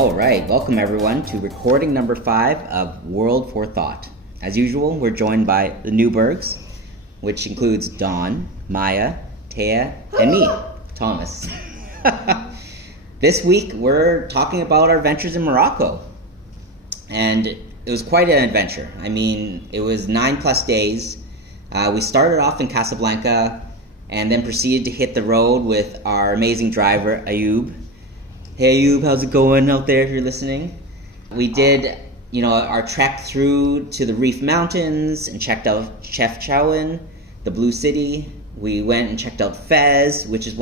All right, welcome everyone to recording number 5 of World for Thought. As usual, we're joined by the Ngubergs, which includes Dawn, Maya, Thea, and me, Thomas. This week, we're talking about our ventures in Morocco. And it was quite an adventure. I mean, it was 9+ days. We started off in Casablanca and then proceeded to hit the road with our amazing driver, Ayub. Hey Ayub, how's it going out there if you're listening? We did, our trek through to the Reef Mountains and checked out Chefchaouen, the Blue City. We went and checked out Fez, which is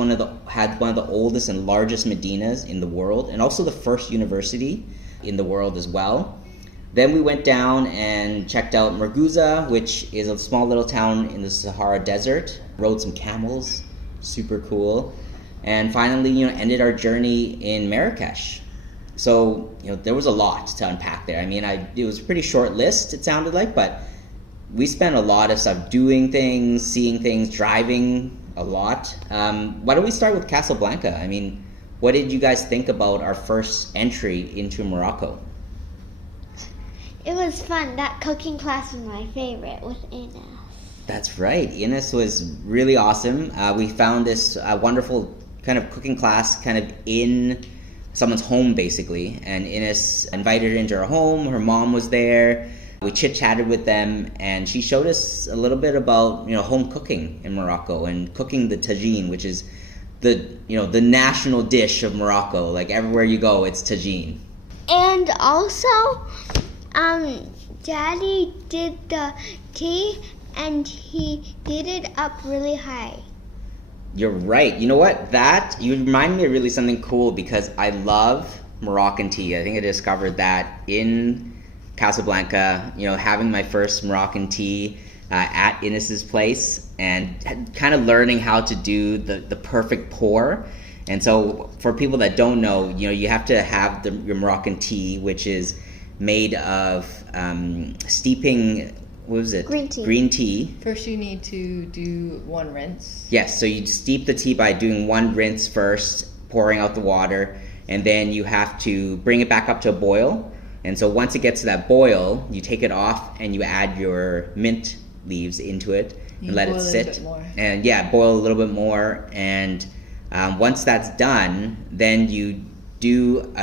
had one of the oldest and largest medinas in the world, and also the first university in the world as well. Then we went down and checked out Morguza, which is a small little town in the Sahara Desert. Rode some camels, super cool. And finally, ended our journey in Marrakesh. So, there was a lot to unpack there. I mean, it was a pretty short list, it sounded like, but we spent a lot of stuff doing things, seeing things, driving a lot. Why don't we start with Casablanca? I mean, what did you guys think about our first entry into Morocco? It was fun. That cooking class was my favorite with Ines. That's right. Ines was really awesome. We found this wonderful kind of cooking class kind of in someone's home, basically. And Ines invited her into her home. Her mom was there. We chit-chatted with them, and she showed us a little bit about, home cooking in Morocco and cooking the tajine, which is the national dish of Morocco. Like, everywhere you go, it's tajine. And also, Daddy did the tea, and he did it up really high. You're right. You know what? You remind me of really something cool because I love Moroccan tea. I think I discovered that in Casablanca, having my first Moroccan tea at Ines's place and kind of learning how to do the perfect pour. And so for people that don't know, you have to have your Moroccan tea, which is made of steeping... What was it? Green tea. First you need to do one rinse. Yes, so you steep the tea by doing one rinse first, pouring out the water, and then you have to bring it back up to a boil. And so once it gets to that boil, you take it off and you add your mint leaves into it and let it sit. And boil a little bit more. And once that's done, then you do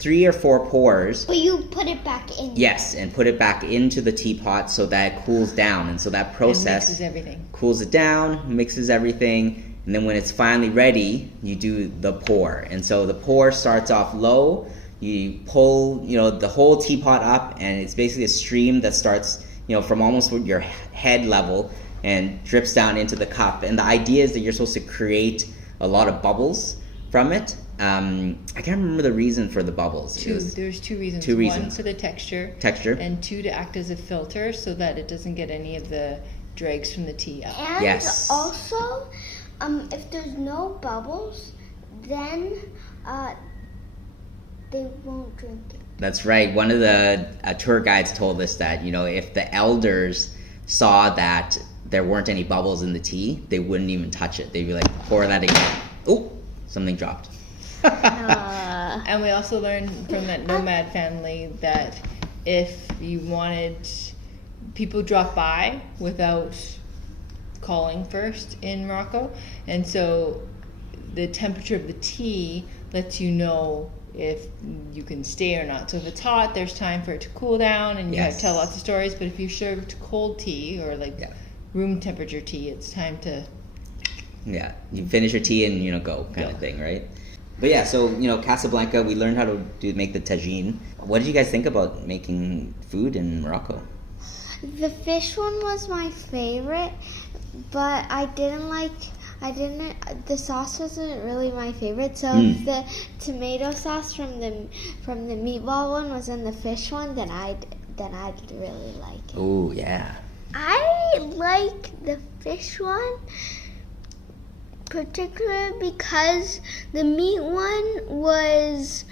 3 or 4 pours. But you put it back in. Yes, and put it back into the teapot so that it cools down. And so that process mixes everything. Cools it down, mixes everything, and then when it's finally ready, you do the pour. And so the pour starts off low. You pull, the whole teapot up, and it's basically a stream that starts, from almost your head level and drips down into the cup. And the idea is that you're supposed to create a lot of bubbles from it. I can't remember the reason for the bubbles. There's 2 reasons. 2 reasons. 1 for the texture. And 2 to act as a filter so that it doesn't get any of the dregs from the tea up. And also, if there's no bubbles, then they won't drink it. That's right. One of the tour guides told us that, if the elders saw that there weren't any bubbles in the tea, they wouldn't even touch it. They'd be like, pour that again. Oh, something dropped. And we also learned from that nomad family that if you wanted, people drop by without calling first in Morocco, and so the temperature of the tea lets you know if you can stay or not. So if it's hot, there's time for it to cool down, and you have to tell lots of stories. But if you served cold tea or room temperature tea, it's time to... Yeah, you finish your tea and, go kind of thing, right? But so, Casablanca, we learned how to make the tajine. What did you guys think about making food in Morocco? The fish one was my favorite, but the sauce wasn't really my favorite. So if the tomato sauce from the meatball one was in the fish one, then I'd really like it. Oh, yeah. I like the fish one particularly because the meat one was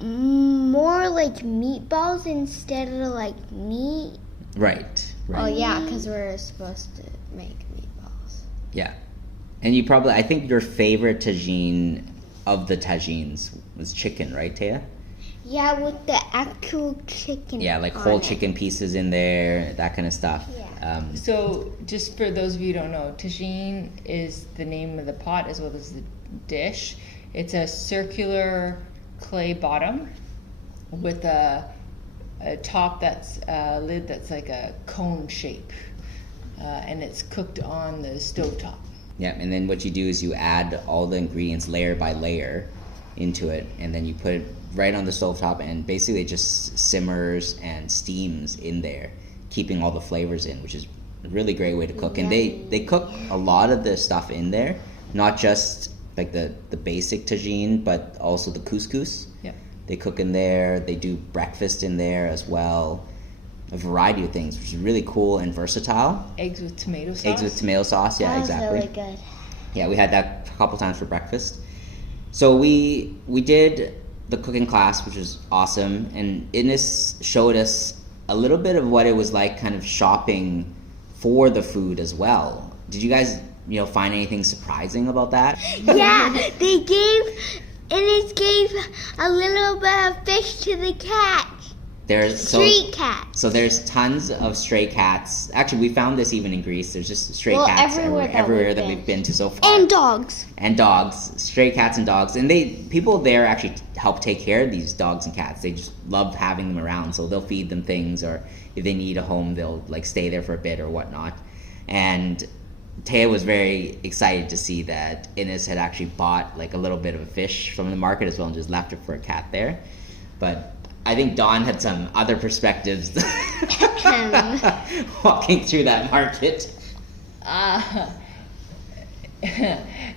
more like meatballs instead of like meat. Right. Oh yeah, because we're supposed to make meatballs. Yeah. And I think your favorite tagine of the tagines was chicken, right, Thea? Yeah, with the actual chicken. Yeah, like on whole it. chicken pieces in there, that kind of stuff. Yeah. So, just for those of you who don't know, tajine is the name of the pot as well as the dish. It's a circular clay bottom with a top that's a lid that's like a cone shape, and it's cooked on the stovetop. Yeah, and then what you do is you add all the ingredients layer by layer into it, and then you put it right on the stovetop, and basically it just simmers and steams in there, keeping all the flavors in, which is a really great way to cook. And they cook a lot of the stuff in there, not just like the basic tagine, but also the couscous. Yeah. They cook in there. They do breakfast in there as well. A variety of things, which is really cool and versatile. Eggs with tomato sauce. Eggs with tomato sauce, yeah, That was exactly. really good. Yeah, we had that a couple times for breakfast. So we did the cooking class, which was awesome, and Ines showed us a little bit of what it was like kind of shopping for the food as well. Did you guys, find anything surprising about that? Yeah, it gave a little bit of fish to the cat. Street cats. So there's tons of stray cats. Actually, we found this even in Greece. There's just stray cats everywhere that we've been to so far. And dogs. And dogs, stray cats and dogs. And people there actually help take care of these dogs and cats. They just love having them around, so they'll feed them things, or if they need a home, they'll like stay there for a bit or whatnot. And Thea was very excited to see that Ines had actually bought like a little bit of a fish from the market as well and just left it for a cat there. But I think Dawn had some other perspectives walking through that market.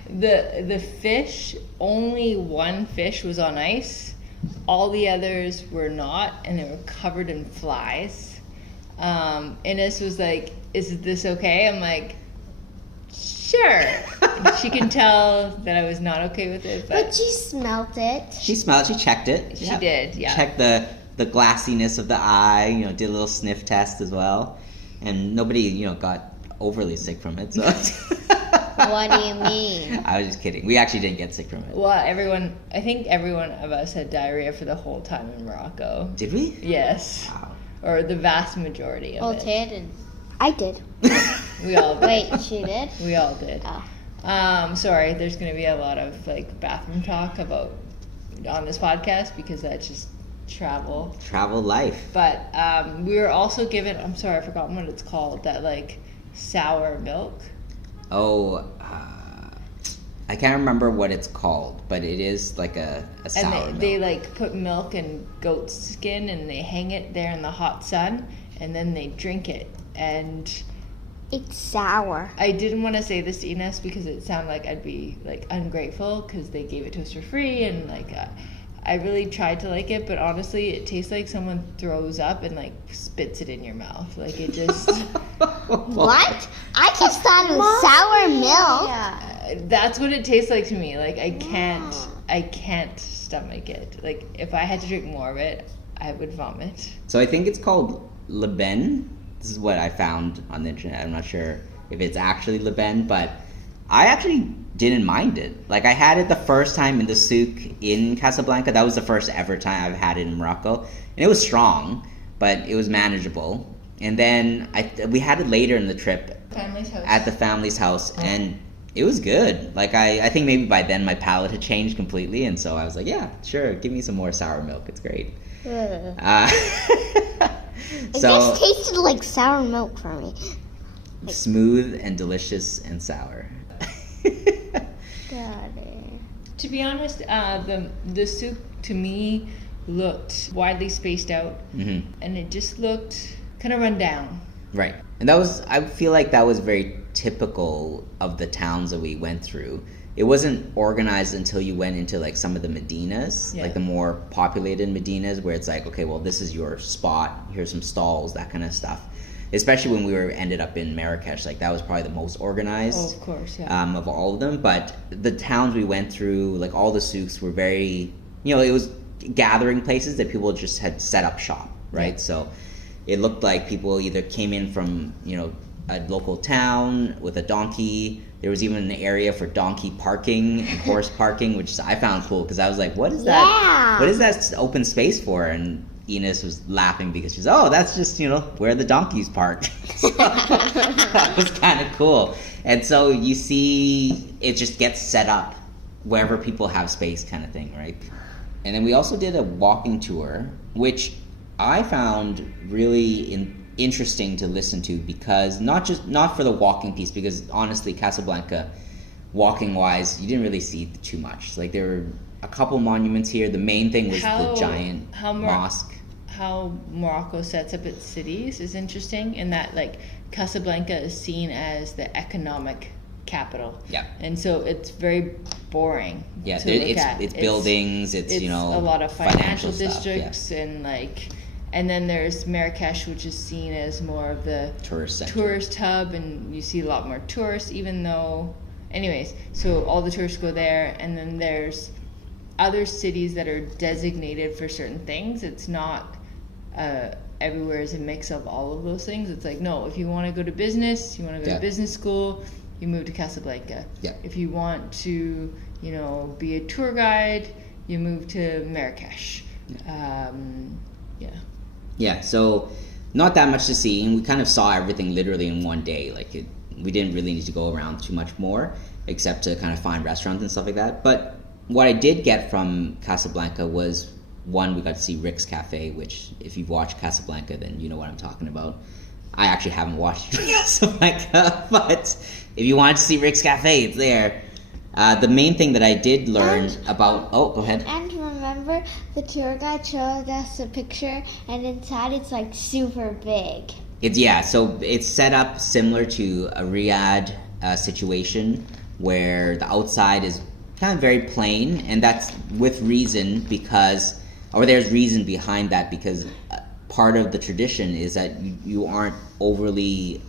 The fish, only one fish was on ice. All the others were not, and they were covered in flies. Ines was like, "Is this okay?" I'm like, "Sure." She can tell that I was not okay with it, But she smelt it. She smelled, she checked it. She did, yeah. Checked the glassiness of the eye, did a little sniff test as well. And nobody, got overly sick from it. So What do you mean? I was just kidding. We actually didn't get sick from it. Well, I think every one of us had diarrhea for the whole time in Morocco. Did we? Yes. Wow. Or the vast majority of it. Taya didn't. I did. We all did. Wait, she did? We all did. Oh. Sorry, there's going to be a lot of bathroom talk on this podcast because that's just travel life. But we were also given, I'm sorry, I forgot what it's called, that sour milk. Oh, I can't remember what it's called, but it is like a sour milk. And they put milk in goat skin and they hang it there in the hot sun and then they drink it. And it's sour. I didn't want to say this to Ines because it sounded like I'd be ungrateful because they gave it to us for free, and I really tried to like it, but honestly it tastes like someone throws up and spits it in your mouth. It just What? I just thought it was sour milk. Yeah. That's what it tastes like to me. I can't stomach it. If I had to drink more of it, I would vomit. So I think it's called Leben. This is what I found on the internet. I'm not sure if it's actually Leben, but I actually didn't mind it. I had it the first time in the souk in Casablanca. That was the first ever time I've had it in Morocco. And it was strong, but it was manageable. And then we had it later in the trip at the family's house, and it was good. I think maybe by then my palate had changed completely, and so I was like, yeah, sure, give me some more sour milk. It's great. It just tasted like sour milk for me. Smooth and delicious and sour. Got it. To be honest, the soup to me looked widely spaced out, and it just looked kind of run down. Right. And I feel like that was very typical of the towns that we went through. It wasn't organized until you went into some of the Medinas, the more populated Medinas, where it's okay, well, this is your spot, here's some stalls, that kind of stuff. Especially when we ended up in Marrakesh, that was probably the most organized. Oh, of course, yeah. Of all of them. But the towns we went through, all the souks were very, it was gathering places that people just had set up shop, right? Yeah. So it looked like people either came in from, a local town with a donkey, There was even an area for donkey parking and horse parking, which I found cool because I was like, what is that? What is that open space for? And Enos was laughing because she's, that's just, where the donkeys park. So that was kind of cool. And so you see it just gets set up wherever people have space kind of thing, right? And then we also did a walking tour, which I found really interesting to listen to because not for the walking piece, because honestly Casablanca, walking wise, you didn't really see too much. Like there were a couple monuments here. The main thing was the giant mosque. How Morocco sets up its cities is interesting in that like Casablanca is seen as the economic capital. Yeah. And so it's very boring. Yeah, it's buildings, it's a lot of financial stuff, districts and and then there's Marrakesh, which is seen as more of the tourist hub, and you see a lot more tourists, even though... Anyways, so all the tourists go there, and then there's other cities that are designated for certain things. It's not everywhere is a mix of all of those things. It's like, no, if you want to go to business, you want to go to business school, you move to Casablanca. Yeah. If you want to, be a tour guide, you move to Marrakesh. Yeah, so not that much to see, and we kind of saw everything literally in one day. We didn't really need to go around too much more, except to kind of find restaurants and stuff like that. But what I did get from Casablanca was, one, we got to see Rick's Cafe, which if you've watched Casablanca, then you know what I'm talking about. I actually haven't watched Casablanca, but if you wanted to see Rick's Cafe, it's there. The main thing that I did learn about... Oh, go ahead. And remember, the tour guide showed us a picture, and inside it's like super big. So it's set up similar to a Riyadh situation, where the outside is kind of very plain, and that's with reason there's reason behind that, because part of the tradition is that you aren't overly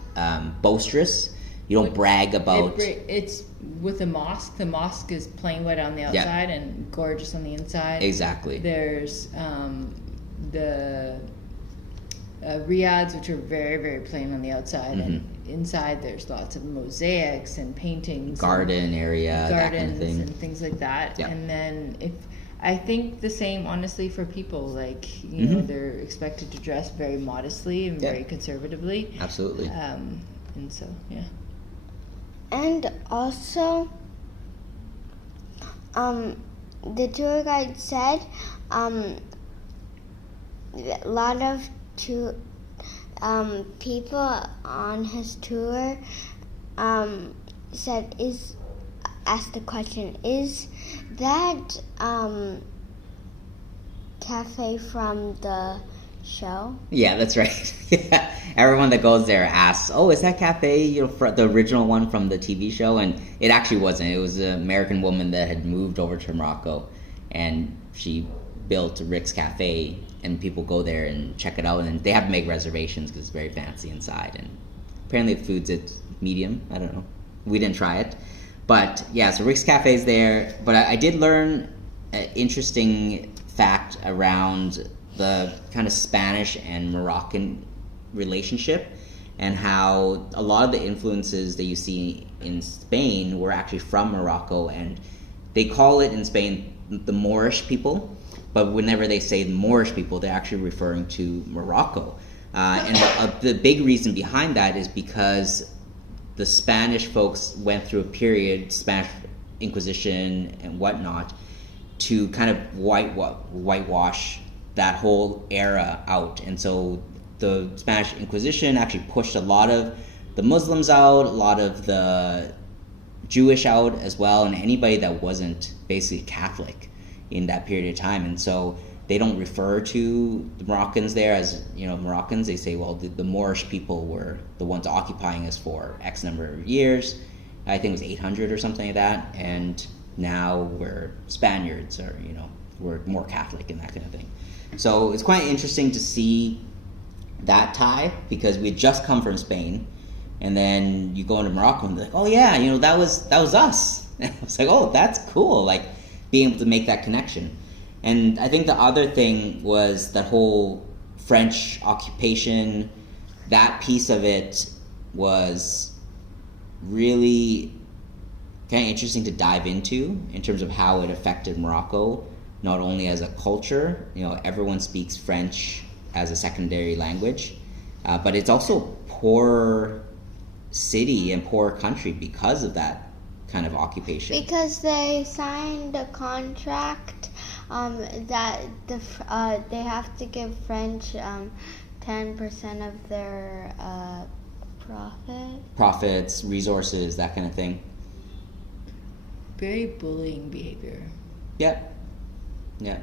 boisterous. You don't brag about... It's with the mosque. The mosque is plain white on the outside and gorgeous on the inside. Exactly. There's the riads, which are very, very plain on the outside, and inside there's lots of mosaics and paintings, garden area, that kind of thing, and things like that. Yeah. And then I think the same, honestly, for people, they're expected to dress very modestly and very conservatively. Absolutely. And so, yeah. And also, the tour guide said a lot of people on his tour asked the question, is that cafe from the show? Yeah, that's right. Yeah, everyone that goes there asks, is that cafe the original one from the TV show? And it actually wasn't. It was an American woman that had moved over to Morocco, and she built Rick's Cafe, and people go there and check it out, and they have to make reservations because it's very fancy inside, and apparently the food's at medium. I don't know. We didn't try it. But yeah, so Rick's Cafe is there. But I did learn an interesting fact around the kind of Spanish and Moroccan relationship, and how a lot of the influences that you see in Spain were actually from Morocco, and they call it in Spain the Moorish people, but whenever they say the Moorish people, they're actually referring to Morocco. And the big reason behind that is because the Spanish folks went through a period, Spanish Inquisition and whatnot, to kind of whitewash that whole era out. And so the Spanish Inquisition actually pushed a lot of the Muslims out, a lot of the Jewish out as well, and anybody that wasn't basically Catholic in that period of time. And so they don't refer to the Moroccans there as, Moroccans. They say, well, the Moorish people were the ones occupying us for X number of years. I think it was 800 or something like that. And now we're Spaniards, or, we're more Catholic and that kind of thing. So it's quite interesting to see that tie, because we had just come from Spain, and then you go into Morocco and they're like, oh yeah, that was us. And I was like, oh, that's cool, like being able to make that connection. And I think the other thing was that whole French occupation, that piece of it was really kind of interesting to dive into in terms of how it affected Morocco, not only as a culture. Everyone speaks French as a secondary language, but it's also poor city and poor country because of that kind of occupation. Because they signed a contract that they have to give French 10% of their profits, resources, that kind of thing. Very bullying behavior. Yep. Yeah.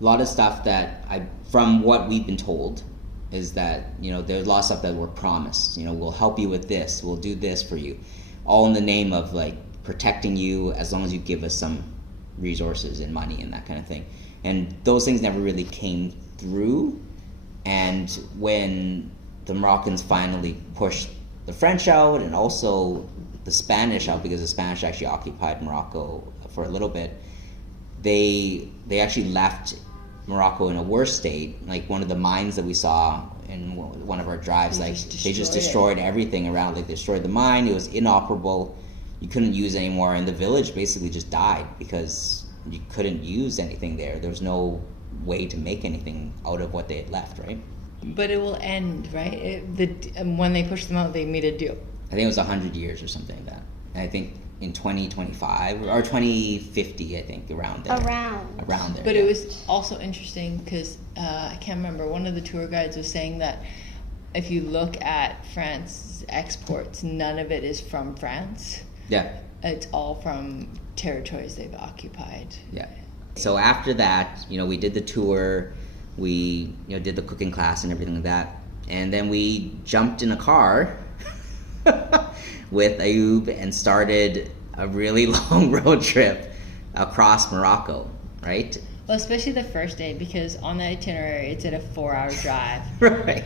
A lot of stuff that from what we've been told, is that there's a lot of stuff that we're promised. We'll help you with this, we'll do this for you, all in the name of like protecting you as long as you give us some resources and money and that kind of thing. And those things never really came through. And when the Moroccans finally pushed the French out and also the Spanish out, because the Spanish actually occupied Morocco for a little bit, they actually left Morocco in a worse state. Like one of the mines that we saw in one of our drives, they just destroyed everything around. Like they destroyed the mine, it was inoperable, you couldn't use it anymore, and the village basically just died because you couldn't use anything there. There was no way to make anything out of what they had left, right? But it will end, right? When they pushed them out, they made a deal. I think it was 100 years or something like that. And I think in 2025 or 2050, I think around there. Around there. But it was also interesting because I can't remember. One of the tour guides was saying that if you look at France's exports, none of it is from France. Yeah. It's all from territories they've occupied. Yeah. So after that, we did the tour, we did the cooking class and everything like that, and then we jumped in a car with Ayub and started a really long road trip across Morocco, right? Well, especially the first day, because on the itinerary it said a 4-hour drive. Right.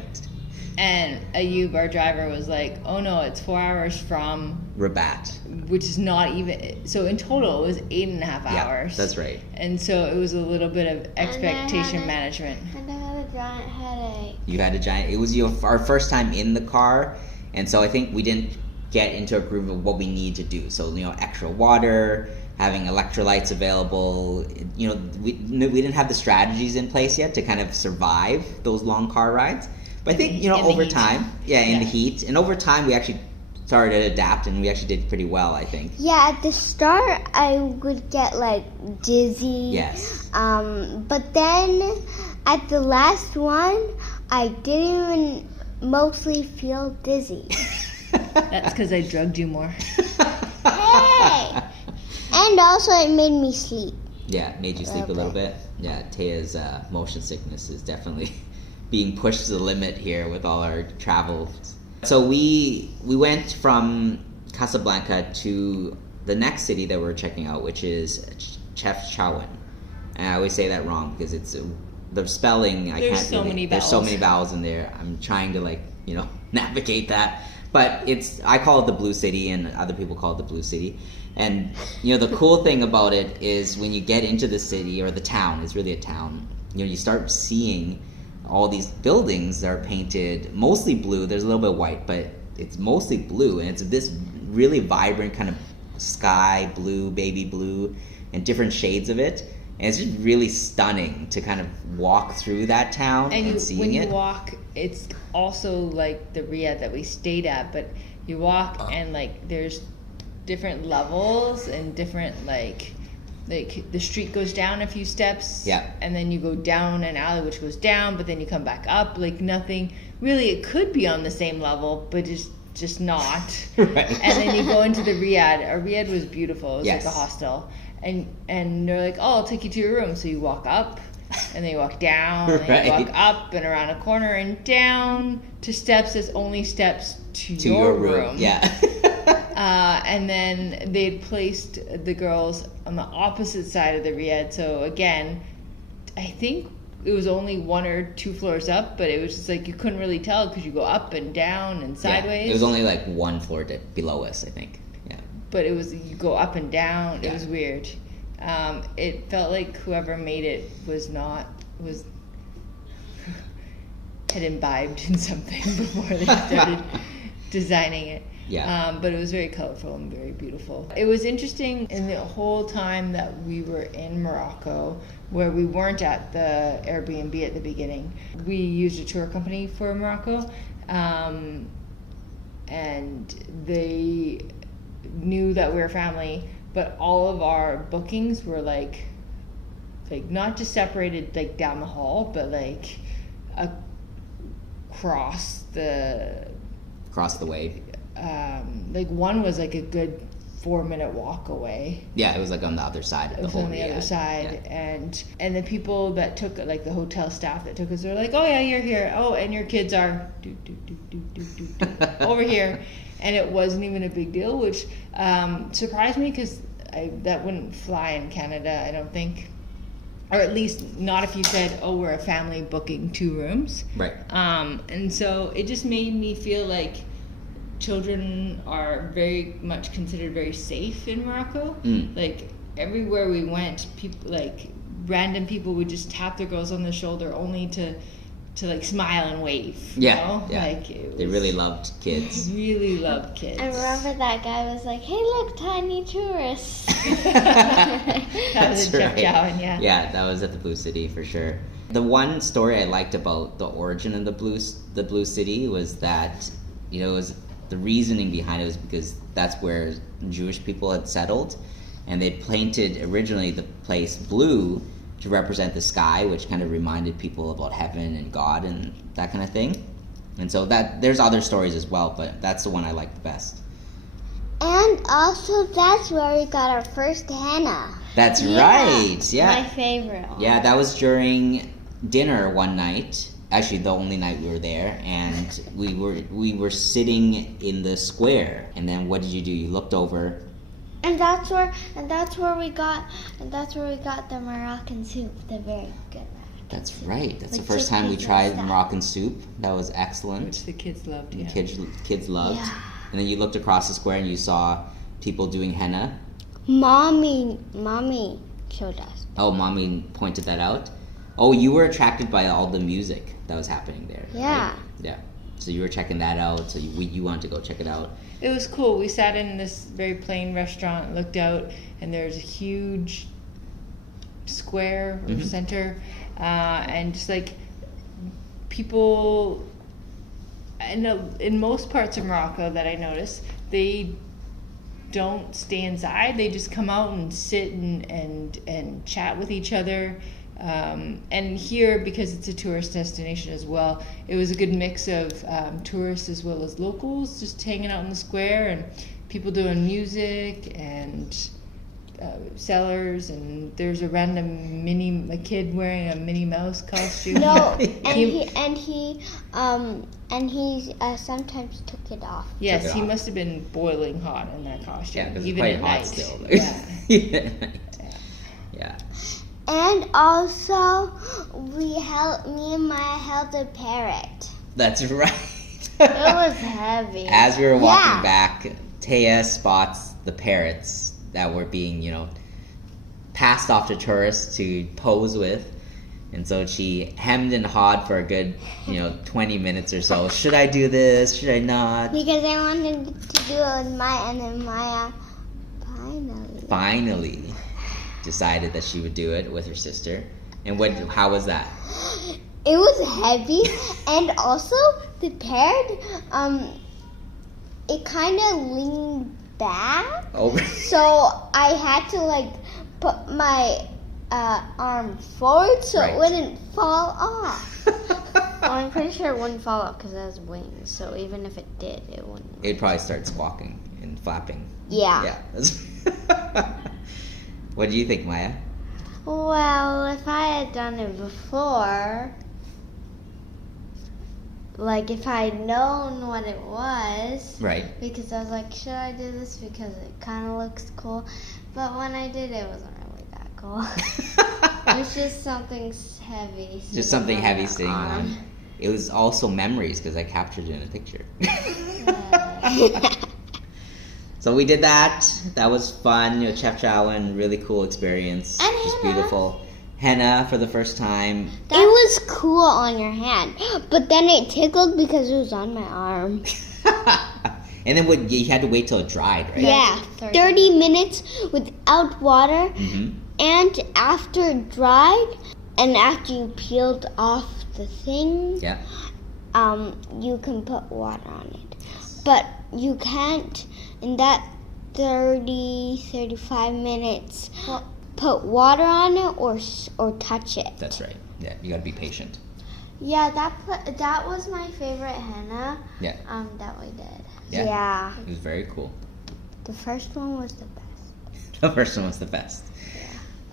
And Ayub, our driver, was like, oh no, it's 4 hours from Rabat, which is not even, so in total it was 8.5 hours. Yeah, that's right. And so it was a little bit of expectation management. And I had a giant headache. You had a giant, it was our first time in the car, and so I think we didn't get into a groove of what we need to do. So, extra water, having electrolytes available, we didn't have the strategies in place yet to kind of survive those long car rides. But I think, over time, in the heat, and over time we actually started to adapt, and we actually did pretty well, I think. Yeah, at the start I would get dizzy. Yes. But then at the last one, I didn't even mostly feel dizzy. That's because I drugged you more. Hey! And also it made me sleep. Yeah, it made you sleep a little bit. Yeah, Thea's motion sickness is definitely being pushed to the limit here with all our travels. So we went from Casablanca to the next city that we're checking out, which is Chefchaouen. And I always say that wrong because it's the spelling. There's so many vowels in there. I'm trying to navigate that. But I call it the Blue City, and other people call it the Blue City. And the cool thing about it is when you get into the city, or the town, it's really a town, you start seeing all these buildings that are painted mostly blue. There's a little bit of white, but it's mostly blue, and it's this really vibrant kind of sky blue, baby blue, and different shades of it. And it's just really stunning to kind of walk through that town and seeing it. When you walk, it's also like the Riyadh that we stayed at, but you walk and there's different levels and different the street goes down a few steps, and then you go down an alley which goes down, but then you come back up. Nothing really, it could be on the same level, but just not. Right. And then you go into the Riyadh. Our Riyadh was beautiful. It was like a hostel, and they're like, oh, I'll take you to your room. So you walk up, and then you walk down, and then you walk up and around a corner and down to steps. There's only steps to your room. Yeah. And then they'd placed the girls on the opposite side of the Riyadh. So again, I think it was only 1 or 2 floors up, but it was just you couldn't really tell because you go up and down and sideways. Yeah, it was only 1 floor below us, I think. Yeah. But it was, you go up and down. Yeah. It was weird. It felt like whoever made it had imbibed in something before they started designing it. Yeah. But it was very colorful and very beautiful. It was interesting in the whole time that we were in Morocco, where we weren't at the Airbnb at the beginning. We used a tour company for Morocco, and they knew that we were family, but all of our bookings were like not just separated like down the hall, but like across the way. Like one was like a good 4-minute walk away. Yeah, it was like on the other side of the whole. On the other side, and the people that took, like the hotel staff that took us, they're like, "Oh yeah, you're here. Oh, and your kids are over here," and it wasn't even a big deal, which surprised me because that wouldn't fly in Canada, I don't think, or at least not if you said, "Oh, we're a family booking 2 rooms." Right. And so it just made me feel like children are very much considered very safe in Morocco. Like everywhere we went, people, like random people, would just tap their girls on the shoulder only to like smile and wave. Yeah, you know? yeah. Like they really loved kids. Really loved kids. I remember that guy was like, "Hey, look, tiny tourists." That was a right. yeah. Yeah, that was at the Blue City for sure. The one story I liked about the origin of the Blue City was that, you know, it was the reasoning behind it was because that's where Jewish people had settled, and they'd painted originally the place blue to represent the sky, which kind of reminded people about heaven and God and that kind of thing. And so that there's other stories as well, but that's the one I like the best. And also, that's where we got our first henna. That's right. Yeah. My favorite one. Yeah, that was during dinner one night. Actually, the only night we were there, and we were sitting in the square. And then what did you do? You looked over. And that's where we got the Moroccan soup, the very good Moroccan That's soup. right. That's the With first time we chickpeas and tried stuff. Moroccan soup. That was excellent. Which the kids loved. Yeah. Kids loved. Yeah. And then you looked across the square and you saw people doing henna. Mommy showed us. Oh, Mommy pointed that out. Oh, you were attracted by all the music that was happening there. Yeah. Right? Yeah. So you were checking that out. So you wanted to go check it out. It was cool. We sat in this very plain restaurant, looked out, and there's a huge square or center, and just like people. I know in most parts of Morocco that I notice, they don't stay inside. They just come out and sit and chat with each other. And here, because it's a tourist destination as well, it was a good mix of tourists as well as locals just hanging out in the square, and people doing music and sellers, and there's a random a kid wearing a Minnie Mouse costume. No, and he sometimes took it off. Yes, Took it he off. must have been boiling hot in that costume. Yeah, because it's even quite at hot night. still. Yeah. Yeah. And also, me and Maya held a parrot. That's right. It was heavy. As we were walking Yeah. back, Thea spots the parrots that were being, passed off to tourists to pose with. And so she hemmed and hawed for a good, 20 minutes or so. Should I do this? Should I not? Because I wanted to do it with Maya, and then Maya Finally decided that she would do it with her sister. And how was that? It was heavy, and also the parrot, it kind of leaned back. Oh. So I had to put my arm forward so Right. it wouldn't fall off. Well, I'm pretty sure it wouldn't fall off because it has wings. So even if it did, it wouldn't. It'd probably start squawking and flapping. Yeah. Yeah. What do you think, Maya? Well, if I had done it before, if I had known what it was, Right. because I was like, should I do this because it kind of looks cool? But when I did, it wasn't really that cool. It was just something heavy. Just something sitting heavy my sitting arm. on. It was also memories because I captured it in a picture. So we did that. That was fun. Chef Chowan, really cool experience. And Just henna. beautiful. Henna for the first time. It was cool on your hand, but then it tickled because it was on my arm. And then you had to wait till it dried, right? Yeah, 30 minutes without water. And after it dried, and after you peeled off the thing, you can put water on it. But you can't, in that 35 minutes, put water on it or touch it. That's right. Yeah, you got to be patient. Yeah, that was my favorite henna. Yeah. That we did. Yeah. It was very cool. The first one was the best. The first one was the best. Yeah.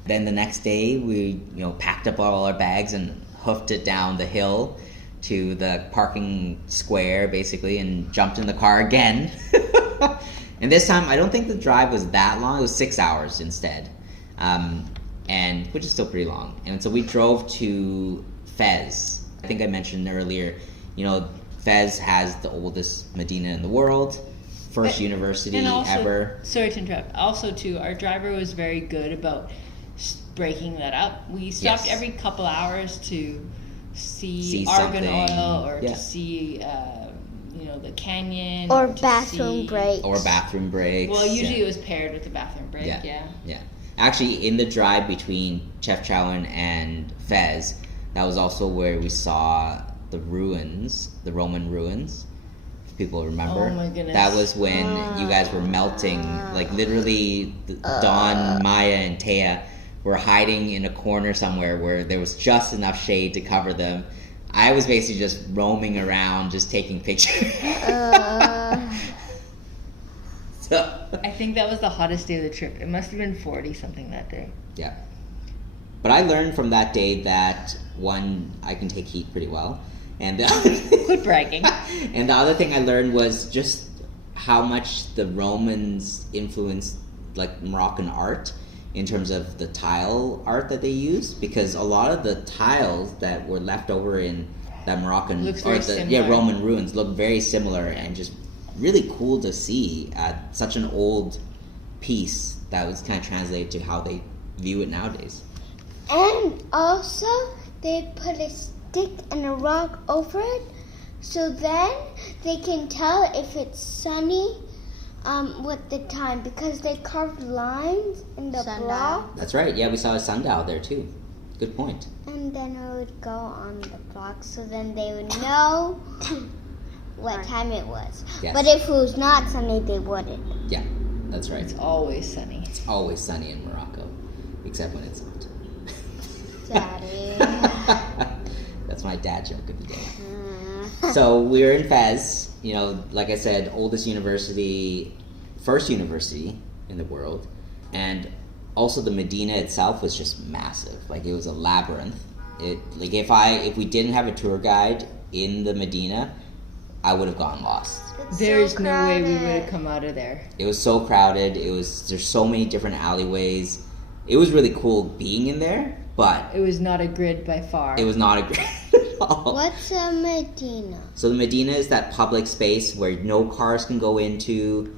Then the next day, we packed up all our bags and hoofed it down the hill to the parking square, basically, and jumped in the car again. And this time, I don't think the drive was that long. It was 6 hours instead, and which is still pretty long. And so we drove to Fez. I think I mentioned earlier, Fez has the oldest Medina in the world, first university ever. Sorry to interrupt. Also, too, our driver was very good about breaking that up. We stopped every couple hours to see argan oil or to see, the canyon. Or bathroom breaks. Or bathroom breaks. Well, usually it was paired with the bathroom break, yeah. Actually, in the drive between Chefchaouen and Fez, that was also where we saw the ruins, the Roman ruins. If people remember. Oh my goodness. That was when you guys were melting. Like literally, Dawn, Maya, and Thea were hiding in a corner somewhere where there was just enough shade to cover them. I was basically just roaming around, just taking pictures. I think that was the hottest day of the trip. It must have been 40 something that day. Yeah. But I learned from that day that, one, I can take heat pretty well. And quit bragging. And the other thing I learned was just how much the Romans influenced like Moroccan art in terms of the tile art that they used, because a lot of the tiles that were left over in that Moroccan Roman ruins look very similar and just really cool to see such an old piece that was kind of translated to how they view it nowadays. And also, they put a stick and a rock over it, so then they can tell if it's sunny with the time, because they carved lines in the block. That's right. Yeah, we saw a sundial there too. Good point. And then it would go on the block, so then they would know what time it was. Yes. But if it was not sunny, they wouldn't. Yeah, that's right. It's always sunny. It's always sunny in Morocco, except when it's not. Daddy. That's my dad joke of the day. So we were in Fez, like I said, oldest university, first university in the world, and also the Medina itself was just massive. Like it was a labyrinth. If we didn't have a tour guide in the Medina, I would have gotten lost. There's no way we would have come out of there. It was so crowded. There's so many different alleyways. It was really cool being in there, but it was not a grid by far. It was not a grid at all. What's a Medina? So the Medina is that public space where no cars can go into.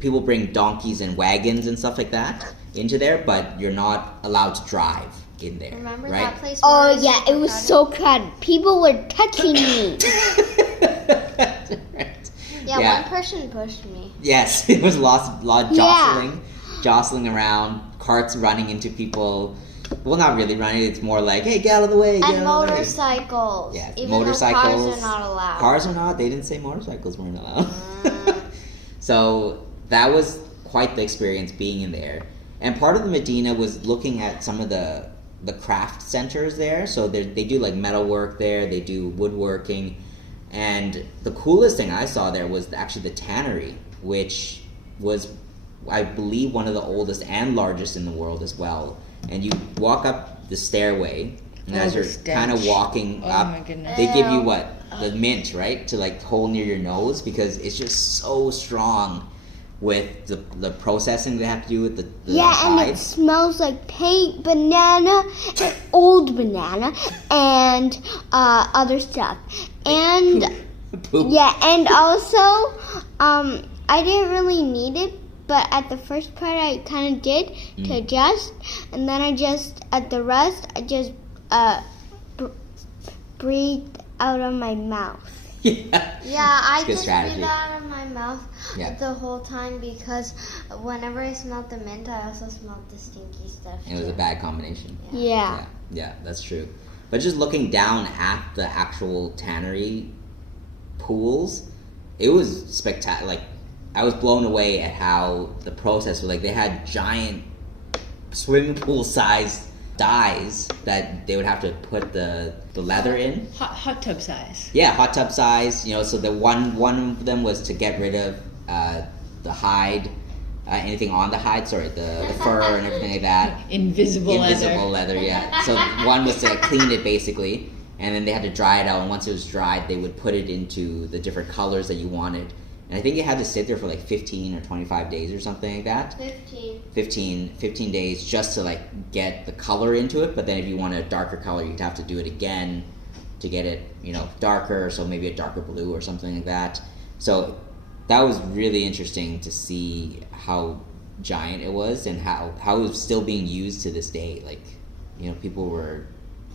People bring donkeys and wagons and stuff like that into there, but you're not allowed to drive in there. Remember right? that place? Oh yeah, it was so crowded. People were touching me. Right. Yeah, one person pushed me. Yes, it was a lot of jostling around, carts running into people. Well, not really running. It's more like, hey, get out of the way. And motorcycles. Yeah, even motorcycles. Though cars are not allowed. Cars are not. They didn't say motorcycles weren't allowed. So that was quite the experience being in there. And part of the Medina was looking at some of the craft centers there. So they do like metal work there. They do woodworking. And the coolest thing I saw there was actually the tannery, which was, I believe, one of the oldest and largest in the world as well. And you walk up the stairway, and as you're kind of walking up, they give you the mint, right, to like hold near your nose, because it's just so strong with the processing they have to do with the and it smells like paint, banana, and old banana, and other stuff, and poop. Yeah, and also I didn't really need it. But at the first part, I kind of did to adjust, and then at the rest, I just breathed out of my mouth. Yeah. Yeah, I good just strategy. breathe out of my mouth Yeah. the whole time because whenever I smelled the mint, I also smelled the stinky stuff. It was a bad combination. Yeah. Yeah, that's true. But just looking down at the actual tannery pools, it was spectacular. Like, I was blown away at how the process was. Like, they had giant swimming pool sized dyes that they would have to put the leather in. Hot tub size. Yeah, hot tub size. You know, so the one of them was to get rid of the hide, anything on the hide. Sorry, the fur and everything like that. Invisible leather. Yeah. So one was to clean it basically, and then they had to dry it out. And once it was dried, they would put it into the different colors that you wanted. And I think it had to sit there for like 15 or 25 days or something like that. 15 days just to like get the color into it. But then if you want a darker color, you'd have to do it again to get it, you know, darker. So maybe a darker blue or something like that. So that was really interesting to see how giant it was and how it was still being used to this day. Like, you know, people were...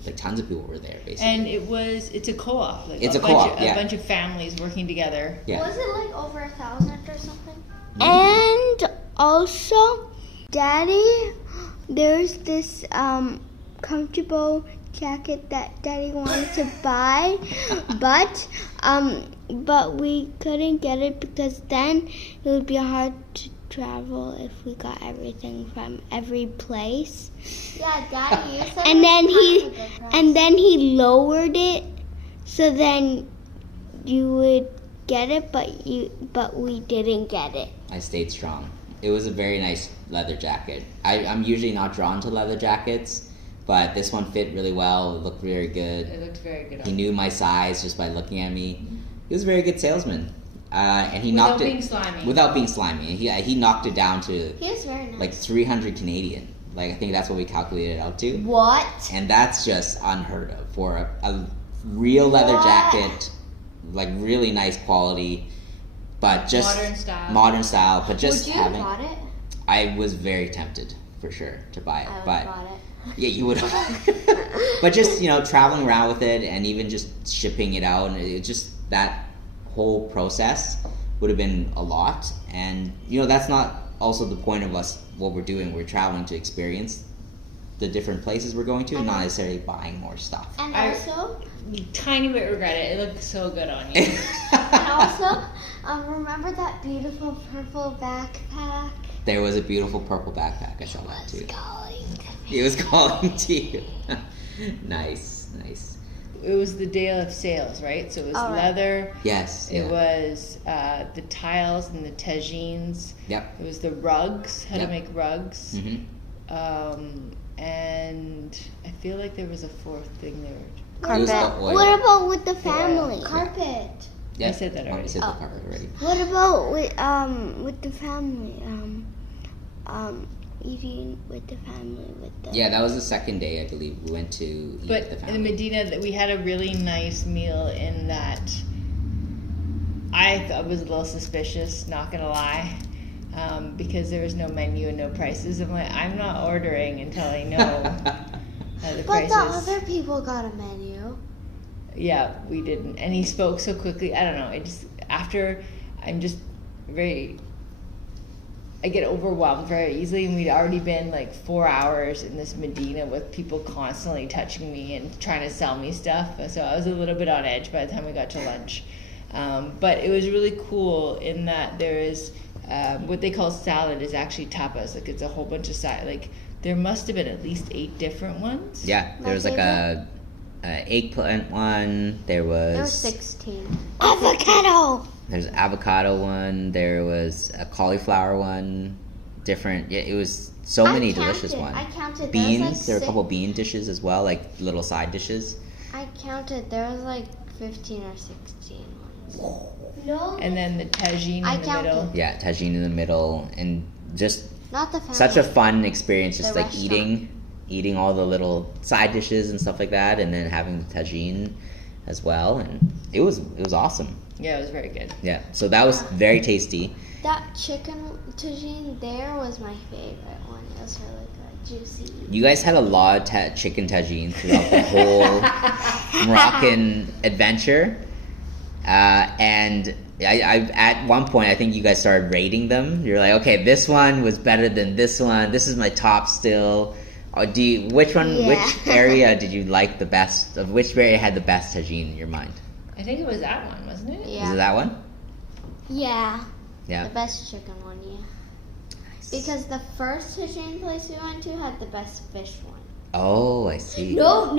like tons of people were there basically. And it's a co-op. Like it's a co-op, a bunch of families working together. Yeah. Was it like over 1,000 or something? And also, Daddy, there's this comfortable jacket that Daddy wanted to buy, but we couldn't get it because then it would be hard to travel if we got everything from every place. Yeah, Daddy, you said. And then he lowered it, so then you would get it, but we didn't get it. I stayed strong. It was a very nice leather jacket. I'm usually not drawn to leather jackets, but this one fit really well. It looked very good. It looked very good. He knew my size just by looking at me. He was a very good salesman. And he without knocked being it slimy. Without being slimy. He knocked it down to He was very nice. like 300 Canadian. Like, I think that's what we calculated it out to. What? And that's just unheard of for a real leather jacket, like really nice quality, but just modern style. But just Would you having, have bought it? I was very tempted for sure to buy it, I would but have bought it. yeah, you would have. But just, you know, traveling around with it and even just shipping it out, and it just that whole process would have been a lot. And you know, that's not also the point of us, what we're doing. We're traveling to experience the different places we're going to, and not necessarily buying more stuff. And also, tiny bit regret it. It looked so good on you. and also, remember that beautiful purple backpack? There was a beautiful purple backpack. I saw that too. Calling. He was calling to you. Nice. It was the day of sales, right? So it was leather. Yes. It was the tiles and the tajines. Yep. It was the rugs, how to make rugs. Mm-hmm. And I feel like there was a fourth thing there. Carpet. What about with the family? Carpet. Yeah. I said that already. I said the carpet already. What about with the family? Eating with the family Yeah, that was the second day, I believe. We went to eat with the family. But in Medina, we had a really nice meal in that I thought was a little suspicious, not gonna lie, because there was no menu and no prices. I'm like, I'm not ordering until I know the prices. But the other people got a menu. Yeah, we didn't. And he spoke so quickly. I don't know. I get overwhelmed very easily, and we'd already been like 4 hours in this Medina with people constantly touching me and trying to sell me stuff. So I was a little bit on edge by the time we got to lunch. But it was really cool in that there is what they call salad is actually tapas. Like, it's a whole bunch of salad. Like, there must have been at least 8 different ones. Yeah, there was like a eggplant one. There was 16. Avocado. There's an avocado one. There was a cauliflower one. Different. Yeah, it was so many delicious ones. I counted. Beans. There were a couple bean dishes as well, like little side dishes. I counted. There was like 15 or 16 ones. No. And then the tajine in the middle. Yeah, tajine in the middle, and just not the family. Such a fun experience, just the like eating all the little side dishes and stuff like that, and then having the tajine as well, and it was awesome. Yeah, it was very good. Yeah, so that was very tasty. That chicken tajine there was my favorite one. It was really good, juicy. You guys had a lot of chicken tajine throughout the whole Moroccan adventure. And I at one point, I think you guys started rating them. You're like, okay, this one was better than this one. This is my top still. Which area did you like the best? Of which area had the best tajine in your mind? I think it was that one, wasn't it? Yeah. Was it that one? Yeah. Yeah. The best chicken one, yeah. Nice. Because the first tajine place we went to had the best fish one. Oh, I see. No.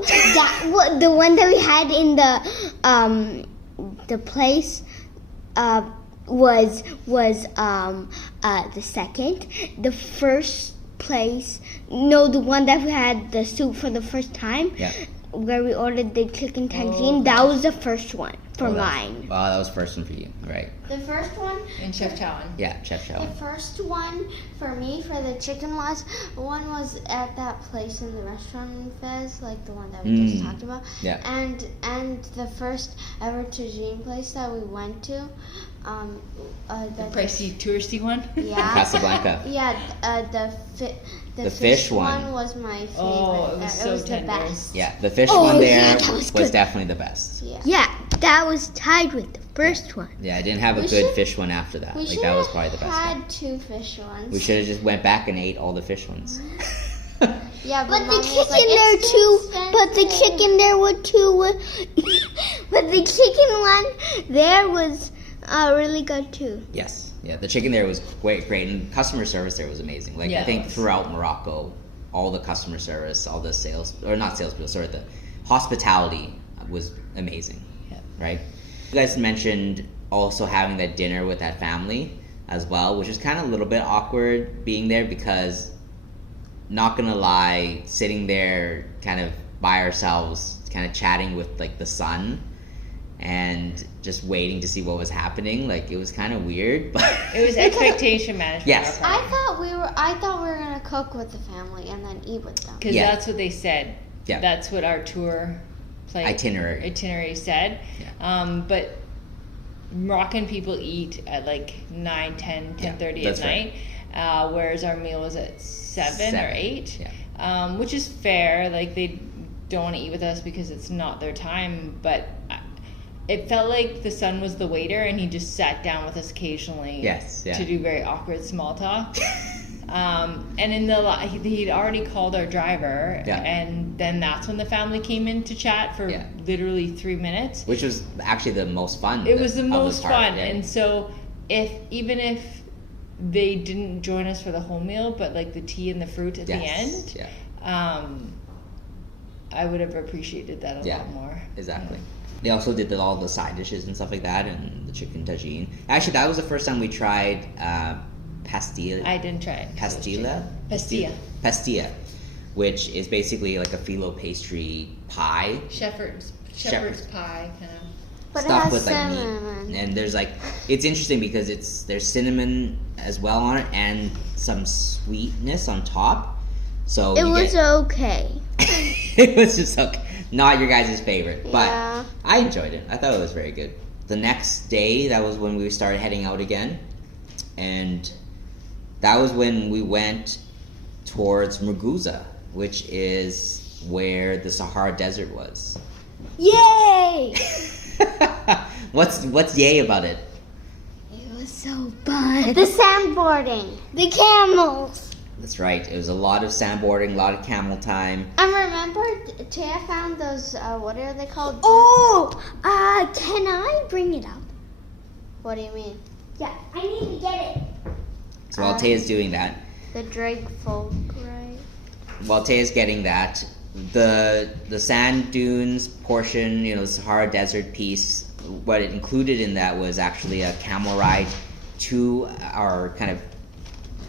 That the one that we had in the place was the second. The first place, the one that we had the soup for the first time. Yeah. Where we ordered the chicken tajine, that was the first one for mine. Oh, that was first one for you, right? The first one. In Chef Chowan. Yeah, Chef Chowan. The first one for me, for the chicken was at that place in the restaurant in Fez, like the one that we just talked about. Yeah. And the first ever tajine place that we went to, the pricey touristy one. Yeah. Casablanca. Yeah. The fish one was my favorite. Oh, it was so tender. The best. Yeah, the fish one there was definitely the best. Yeah, that was tied with the first one. Yeah, I didn't have a good fish one after that. Like that was probably the best had one. 2 fish ones. We should have just went back and ate all the fish ones. Yeah, but the chicken there too. But the chicken there were too. But the chicken one there was really good too. Yes. Yeah, the chicken there was great, and customer service there was amazing. Like I think throughout Morocco, all the customer service, all the the hospitality was amazing. Yeah. Right? You guys mentioned also having that dinner with that family as well, which is kind of a little bit awkward being there because, not gonna lie, sitting there kind of by ourselves, kind of chatting with like the sun and just waiting to see what was happening, like it was kind of weird, but it was expectation management. Yes. I thought we were gonna cook with the family and then eat with them. Because that's what they said. Yeah. That's what our tour itinerary said. Yeah. But Moroccan people eat at like 9, 10, 10:30 at night, whereas our meal was at 7 or 8, which is fair. Like they don't want to eat with us because it's not their time, but it felt like the son was the waiter and he just sat down with us occasionally to do very awkward small talk. And he'd already called our driver, and then that's when the family came in to chat for literally 3 minutes. Which was actually the most fun. It was the most fun. And so even if they didn't join us for the whole meal, but like the tea and the fruit at the end, I would have appreciated that a lot more. Exactly. They also did all the side dishes and stuff like that, and the chicken tajine. Actually, that was the first time we tried pastilla. I didn't try it. Pastilla, which is basically like a phyllo pastry pie. Shepherd's pie, kind of. But Stuff it has with like cinnamon. meat. And there's like, it's interesting because there's cinnamon as well on it and some sweetness on top. So it was okay. It was just okay. Not your guys' favorite, but I enjoyed it. I thought it was very good. The next day, that was when we started heading out again, and that was when we went towards Morguza, which is where the Sahara Desert was. Yay! What's yay about it? It was so fun. The sandboarding, the camels. That's right. It was a lot of sandboarding, a lot of camel time. And remember, Thea found those, what are they called? Can I bring it up? What do you mean? Yeah, I need to get it. So while Thea's doing that. The drake folk, right? While Thea's getting that, the sand dunes portion, the Sahara Desert piece, what it included in that was actually a camel ride to our kind of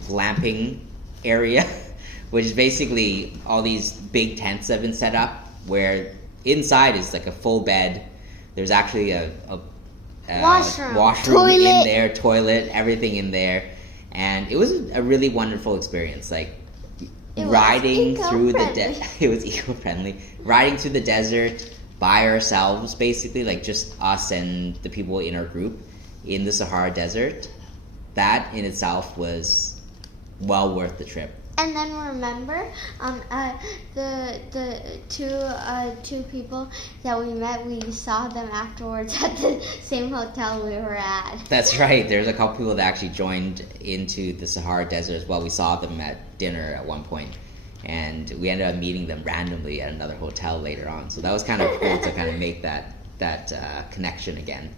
glamping area, which is basically all these big tents that have been set up where inside is like a full bed. There's actually a washroom toilet. In there, toilet, everything in there, and it was a really wonderful experience. Like riding through the desert. It was eco-friendly. Riding through the desert by ourselves, basically, like just us and the people in our group in the Sahara Desert. That in itself was well worth the trip. And then remember, the two people that we met, we saw them afterwards at the same hotel we were at. That's right. There's a couple people that actually joined into the Sahara Desert as well. We saw them at dinner at one point, and we ended up meeting them randomly at another hotel later on. So that was kind of cool to kind of make that connection again.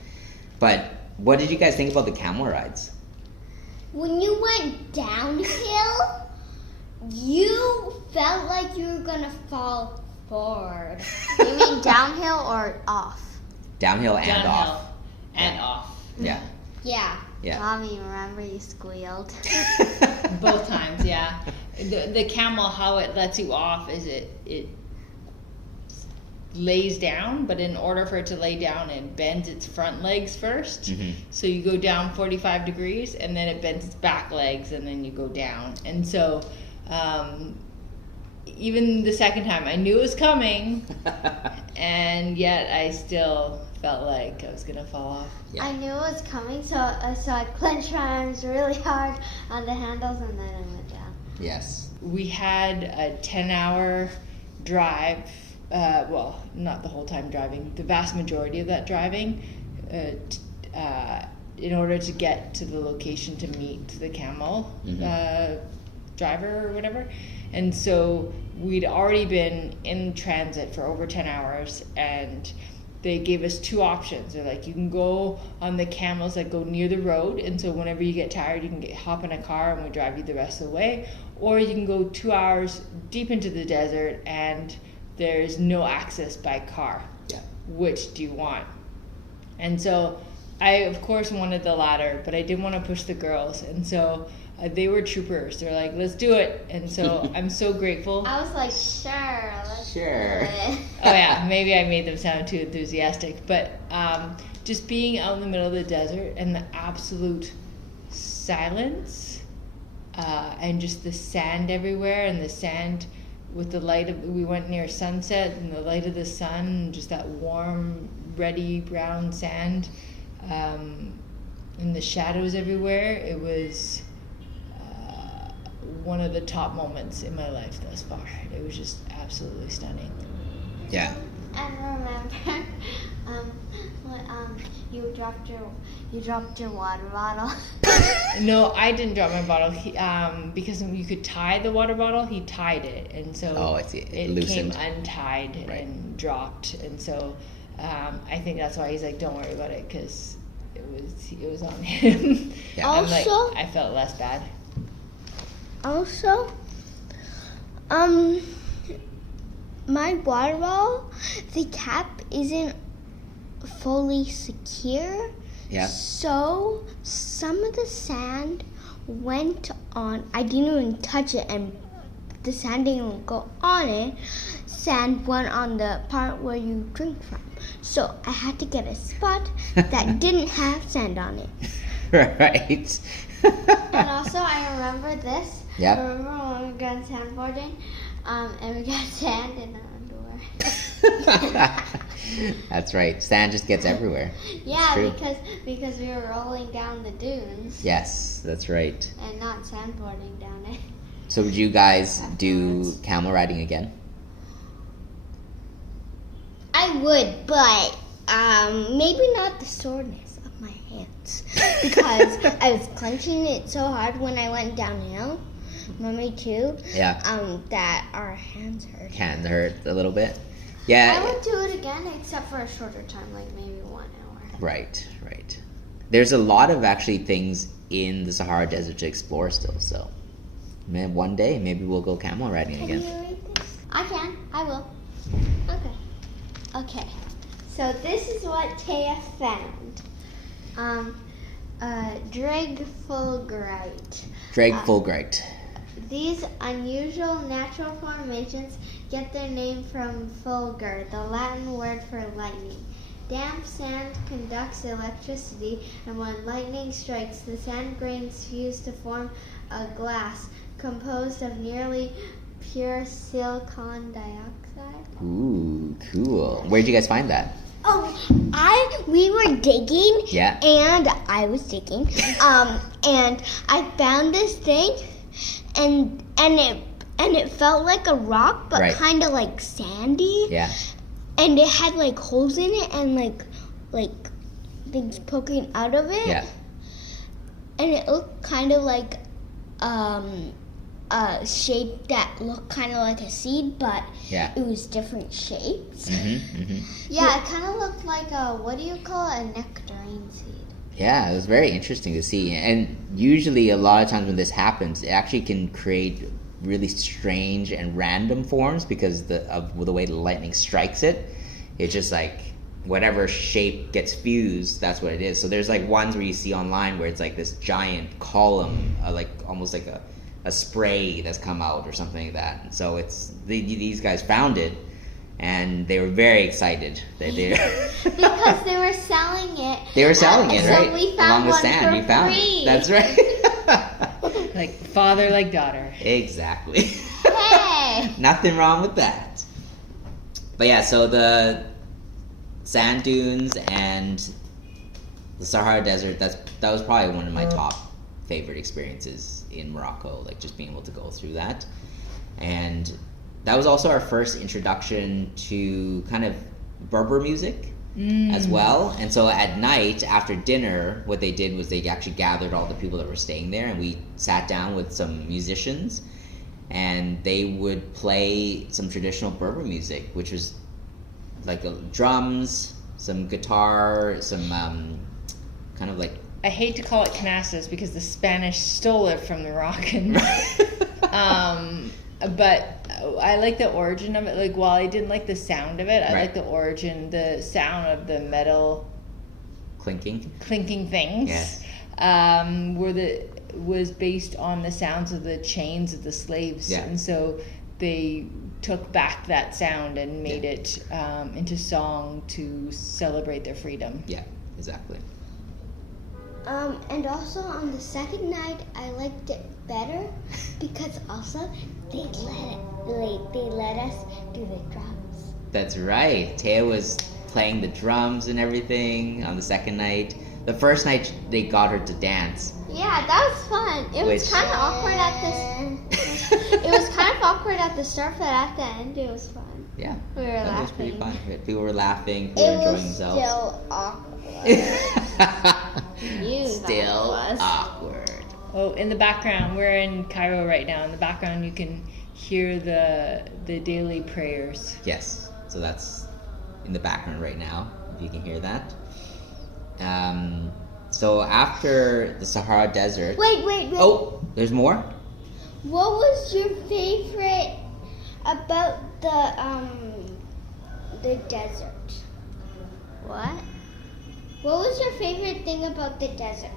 But what did you guys think about the camel rides? When you went downhill, you felt like you were gonna fall forward. You mean downhill or off? Downhill and off. And off. Yeah. Yeah. Yeah. Mommy, remember you squealed? Both times, yeah. The camel, how it lets you off is it lays down, but in order for it to lay down, it bends its front legs first. So you go down 45 degrees, and then it bends its back legs, and then you go down. And so even the second time, I knew it was coming, and yet I still felt like I was gonna fall off. Yeah. I knew it was coming, so I clenched my arms really hard on the handles, and then I went down. Yes. We had a 10-hour drive. Well, not the whole time driving. The vast majority of that driving, in order to get to the location to meet the camel driver or whatever. And so we'd already been in transit for over 10 hours, and they gave us two options. They're like, you can go on the camels that go near the road, and so whenever you get tired, you can hop in a car and we drive you the rest of the way, or you can go 2 hours deep into the desert and there's no access by car. Yeah. Which do you want? And so I, of course, wanted the latter, but I didn't want to push the girls. And so they were troopers. They're like, let's do it. And so I'm so grateful. I was like, sure, let's do it. Oh, yeah. Maybe I made them sound too enthusiastic. But just being out in the middle of the desert and the absolute silence and just the sand everywhere, and the sand with the light of, we went near sunset, and the light of the sun, just that warm, reddy brown sand, and the shadows everywhere. It was one of the top moments in my life thus far. It was just absolutely stunning. Yeah. And remember, you dropped your water bottle. No, I didn't drop my bottle. He, because you could tie the water bottle, he tied it, and so I see. It loosened. came untied and dropped, and so I think that's why he's like, "Don't worry about it," because it was on him. Yeah. Also, I felt less bad. Also, my water bottle, the cap isn't fully secure. Yeah. So some of the sand went on. I didn't even touch it, and the sand didn't even go on it. Sand went on the part where you drink from. So I had to get a spot that didn't have sand on it. Right. And also, I remember this. Yep. Remember when we got sandboarding, and we got sand in our underwear. That's right. Sand just gets everywhere. Yeah, because we were rolling down the dunes. Yes, that's right. And not sandboarding down it. So would you guys do camel riding again? I would, but maybe not the soreness of my hands, because I was clenching it so hard when I went downhill. Mommy too. Yeah. That our hands hurt. Hands hurt a little bit. Yeah. I would do it again, except for a shorter time, like maybe 1 hour. Right. There's a lot of actually things in the Sahara Desert to explore still. So, man, one day maybe we'll go camel riding again. Can you read this? I can. I will. Okay. So this is what Thea found. Dragfulgrite. Dragfulgrite. These unusual natural formations get their name from fulgur, the Latin word for lightning. Damp sand conducts electricity, and when lightning strikes, the sand grains fuse to form a glass composed of nearly pure silicon dioxide. Ooh, cool. Where'd you guys find that? We were digging. Yeah. And I was digging. And I found this thing, and it felt like a rock, but Right. kind of like sandy. Yeah. And it had like holes in it and like things poking out of it. Yeah. And it looked kind of like a shape that looked kind of like a seed, but Yeah. it was different shapes. Yeah, it kind of looked like a, what do you call it? A nectarine seed. Yeah, it was very interesting to see. And usually a lot of times when this happens, it actually can create really strange and random forms because of the way the lightning strikes it. It's just like whatever shape gets fused, that's what it is. So there's like ones where you see online where it's like this giant column, like almost like a spray that's come out or something like that. So these guys found it, and they were very excited. Because they were selling it. They were selling it, right? So we found along the one sand. for You found free. it. That's right. Like father, like daughter. Exactly. Hey! Nothing wrong with that. But yeah, so the sand dunes and the Sahara Desert, that was probably one of my top favorite experiences in Morocco, like just being able to go through that. And that was also our first introduction to kind of Berber music as well. And so at night after dinner, what they did was they actually gathered all the people that were staying there, and we sat down with some musicians, and they would play some traditional Berber music, which was like drums, some guitar, some kind of like... I hate to call it canastas because the Spanish stole it from the Moroccan. But I like the origin of it. Like, while I didn't like the sound of it, I like the origin, the sound of the metal clinking things. Yes. Was based on the sounds of the chains of the slaves. Yeah. And so they took back that sound and made it into song to celebrate their freedom. Yeah, exactly. And also on the second night, I liked it better because also they let us do the drums. That's right. Thea was playing the drums and everything on the second night. The first night they got her to dance. Yeah, that was fun. It was kind of awkward at it was kind of awkward at the start, but at the end it was fun. Yeah, We were that laughing. was pretty fun. People were laughing, people were It enjoying was themselves. still awkward. You Still thought it was. awkward. Oh, in the background, we're in Cairo right now. In the background, you can hear the daily prayers. Yes, so that's in the background right now, if you can hear that. So after the Sahara Desert... Wait. Oh, there's more? What was your favorite about the desert? What? What was your favorite thing about the desert?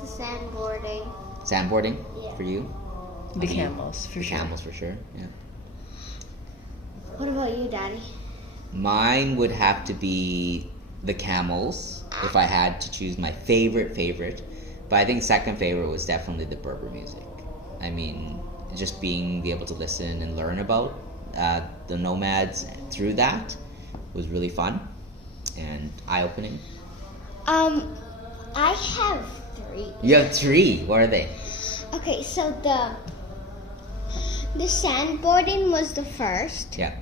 The sandboarding. Sandboarding Yeah. for you? The camels, for The sure. camels for sure, yeah. What about you, Daddy? Mine would have to be the camels if I had to choose my favorite. But I think second favorite was definitely the Berber music. I mean, just being able to listen and learn about the nomads through that was really fun and eye-opening. I have 3. You have 3. What are they? Okay, so the sandboarding was the first, Yeah.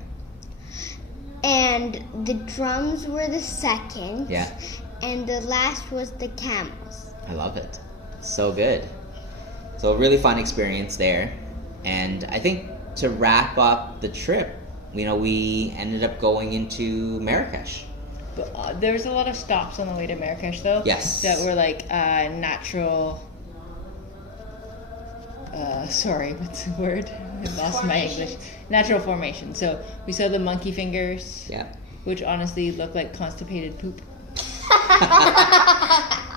and the drums were the second, Yeah. and the last was the camels. I love it. So good. So a really fun experience there. And I think to wrap up the trip, we ended up going into Marrakesh. But, there's a lot of stops on the way to Marrakesh, though. Yes. That were like natural. Sorry, what's the word? I lost my English. Natural formation. So we saw the monkey fingers, Yeah. which honestly looked like constipated poop.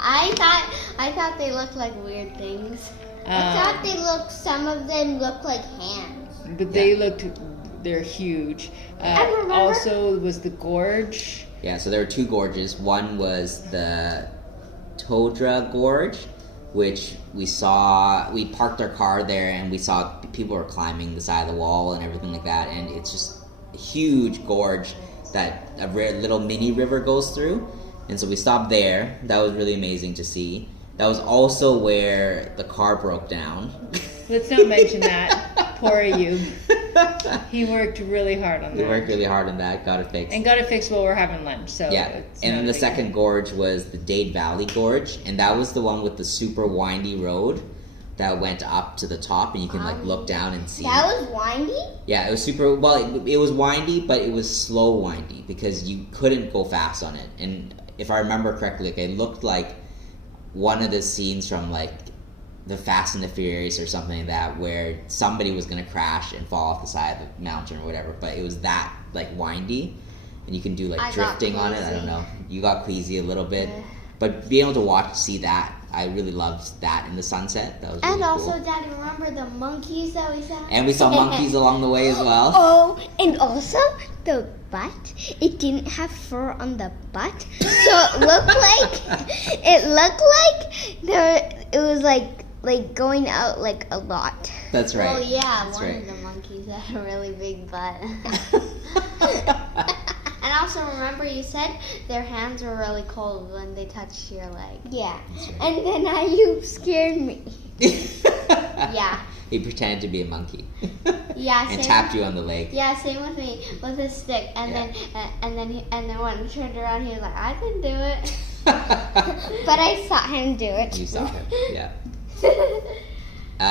I thought they looked like weird things. I thought some of them looked like hands. But they're huge. And remember- Also was the gorge. Yeah, so there were 2 gorges. One was the Todra Gorge, which we parked our car there and we saw people were climbing the side of the wall and everything like that. And it's just a huge gorge that a little mini river goes through. And so we stopped there. That was really amazing to see. That was also where the car broke down. Let's not mention that. Poor Ayub. He worked really hard on that. We worked really hard on that, got it fixed. And got it fixed while we're having lunch. So yeah, it's and not then a the big second deal. gorge was the Valley Gorge, and that was the one with the super windy road that went up to the top, and you can like look down and see. That was windy? Yeah, it was super, well, it was windy, but it was slow windy because you couldn't go fast on it. And if I remember correctly, like, it looked like one of the scenes from like the Fast and the Furious or something like that, where somebody was going to crash and fall off the side of the mountain or whatever, but it was that like windy, and you can do like drifting on it. I don't know, you got queasy a little bit, but being able to see that, I really loved that in the sunset. That was really And also, cool. Daddy, remember the monkeys that we saw? And we saw monkeys along the way as well. Oh, and also the butt. It didn't have fur on the butt, so it looked like it was like going out like a lot. That's right. Oh yeah, That's one right. of the monkeys had a really big butt. And also remember you said their hands were really cold when they touched your leg. Yeah, right. and then you scared me. Yeah. He pretended to be a monkey. Yeah, And same tapped you on the leg. Yeah, same with me with his stick, and then when he turned around, he was like, "I can do it." But I saw him do it. You saw him, yeah.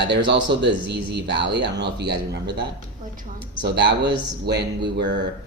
There was also the Ziz Valley. I don't know if you guys remember that. Which one? So that was when we were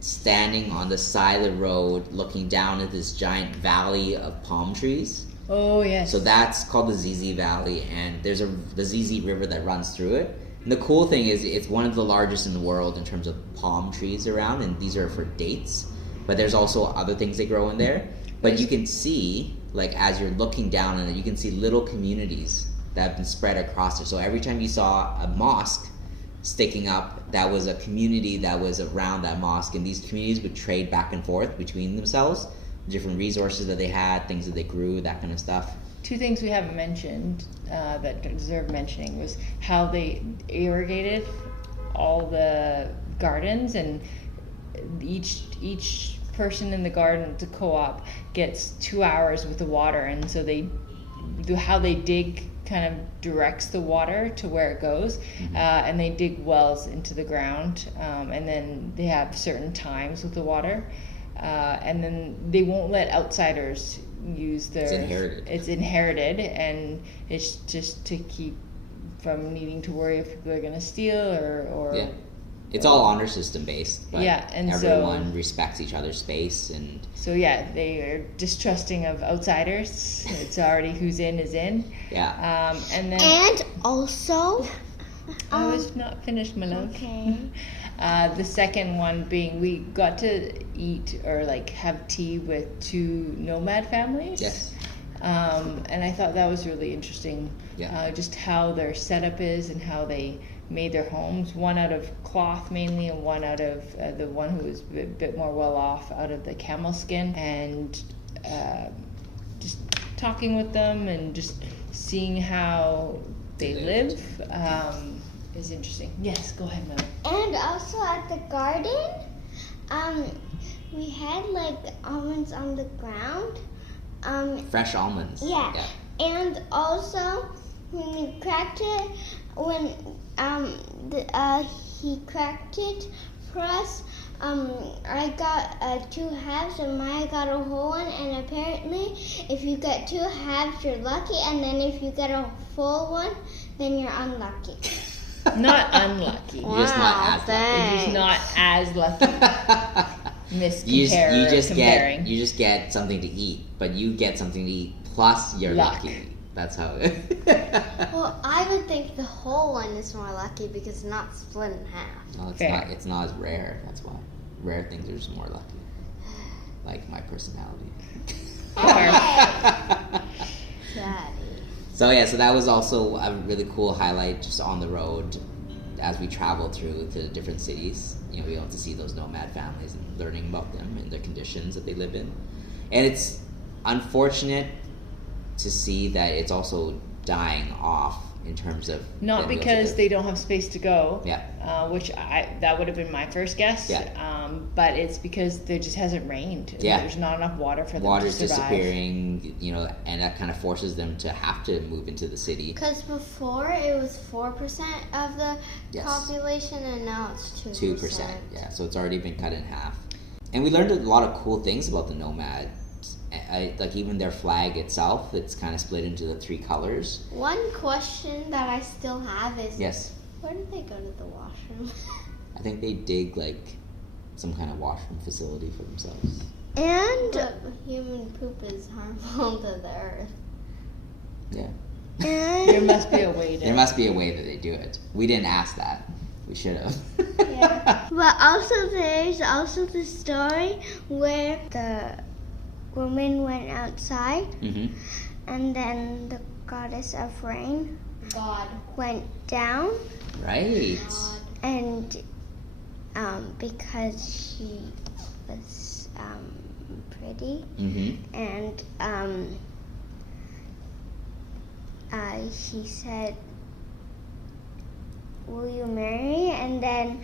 standing on the side of the road looking down at this giant valley of palm trees. Oh, yes. So that's called the Ziz Valley, and there's the Ziz River that runs through it. And the cool thing is it's one of the largest in the world in terms of palm trees around, and these are for dates. But there's also other things that grow in there. But you can see, like as you're looking down on it, you can see little communities that have been spread across there. So every time you saw a mosque sticking up, that was a community that was around that mosque, and these communities would trade back and forth between themselves, different resources that they had, things that they grew, that kind of stuff. Two things we haven't mentioned that deserve mentioning was how they irrigated all the gardens, and each person in the garden, the co-op, gets 2 hours with the water, and so how they dig kind of directs the water to where it goes, and they dig wells into the ground, and then they have certain times with the water, and then they won't let outsiders use their... It's inherited, and it's just to keep from needing to worry if people are going to steal or Yeah. It's all honor system based, but yeah, and everyone respects each other's space, and so yeah, they are distrusting of outsiders. It's already who's in is in. yeah. And then And also, I was not finished, my love. okay. The second one being we got to eat or like have tea with 2 nomad families. Yes. And I thought that was really interesting. Yeah. Just how their setup is and how they made their homes. One out of cloth mainly, and one out of the one who was a bit more well off out of the camel skin. And just talking with them and just seeing how they live is interesting. Yes, go ahead, Mel. And also at the garden, we had like almonds on the ground. Fresh almonds. Yeah. And also when we cracked it, he cracked it for us. I got 2 halves and Maya got a whole one, and apparently if you get 2 halves you're lucky, and then if you get a full one then you're unlucky. Not unlucky. You're just not as lucky. You're just not as lucky. Comparing. You just get something to eat, but you get something to eat plus you're Luck. lucky. That's how Well, I would think the whole one is more lucky because it's not split in half. No, it's Fair. not. It's not as rare. That's why. Rare things are just more lucky. Like my personality. Daddy. So yeah, so that was also a really cool highlight just on the road as we traveled through to different cities. You know, we got to see those nomad families and learning about them and the conditions that they live in. And it's unfortunate to see that it's also dying off in terms of not because they don't have space to go. Yeah. Which that would have been my first guess. Yeah. But it's because there just hasn't rained. Yeah. There's not enough water for them Water's to survive. disappearing, you know, and that kind of forces them to have to move into the city. Because before it was 4% of the Yes. population, and now it's 2%. Yeah, so it's already been cut in half. And we learned a lot of cool things about the nomads. Like even their flag itself, it's kind of split into the 3 colors. One question that I still have is, Yes. where did they go to the washroom? I think they dig like some kind of washroom facility for themselves. And But human poop is harmful to the earth. Yeah. There must be a way to. There must be a way that they do it. We didn't ask that. We should have. Yeah. but also there's also the story where the woman went outside Mm-hmm. and then the goddess of rain God. went down Right. God. and because she was pretty Mm-hmm. and she said, will you marry me? And then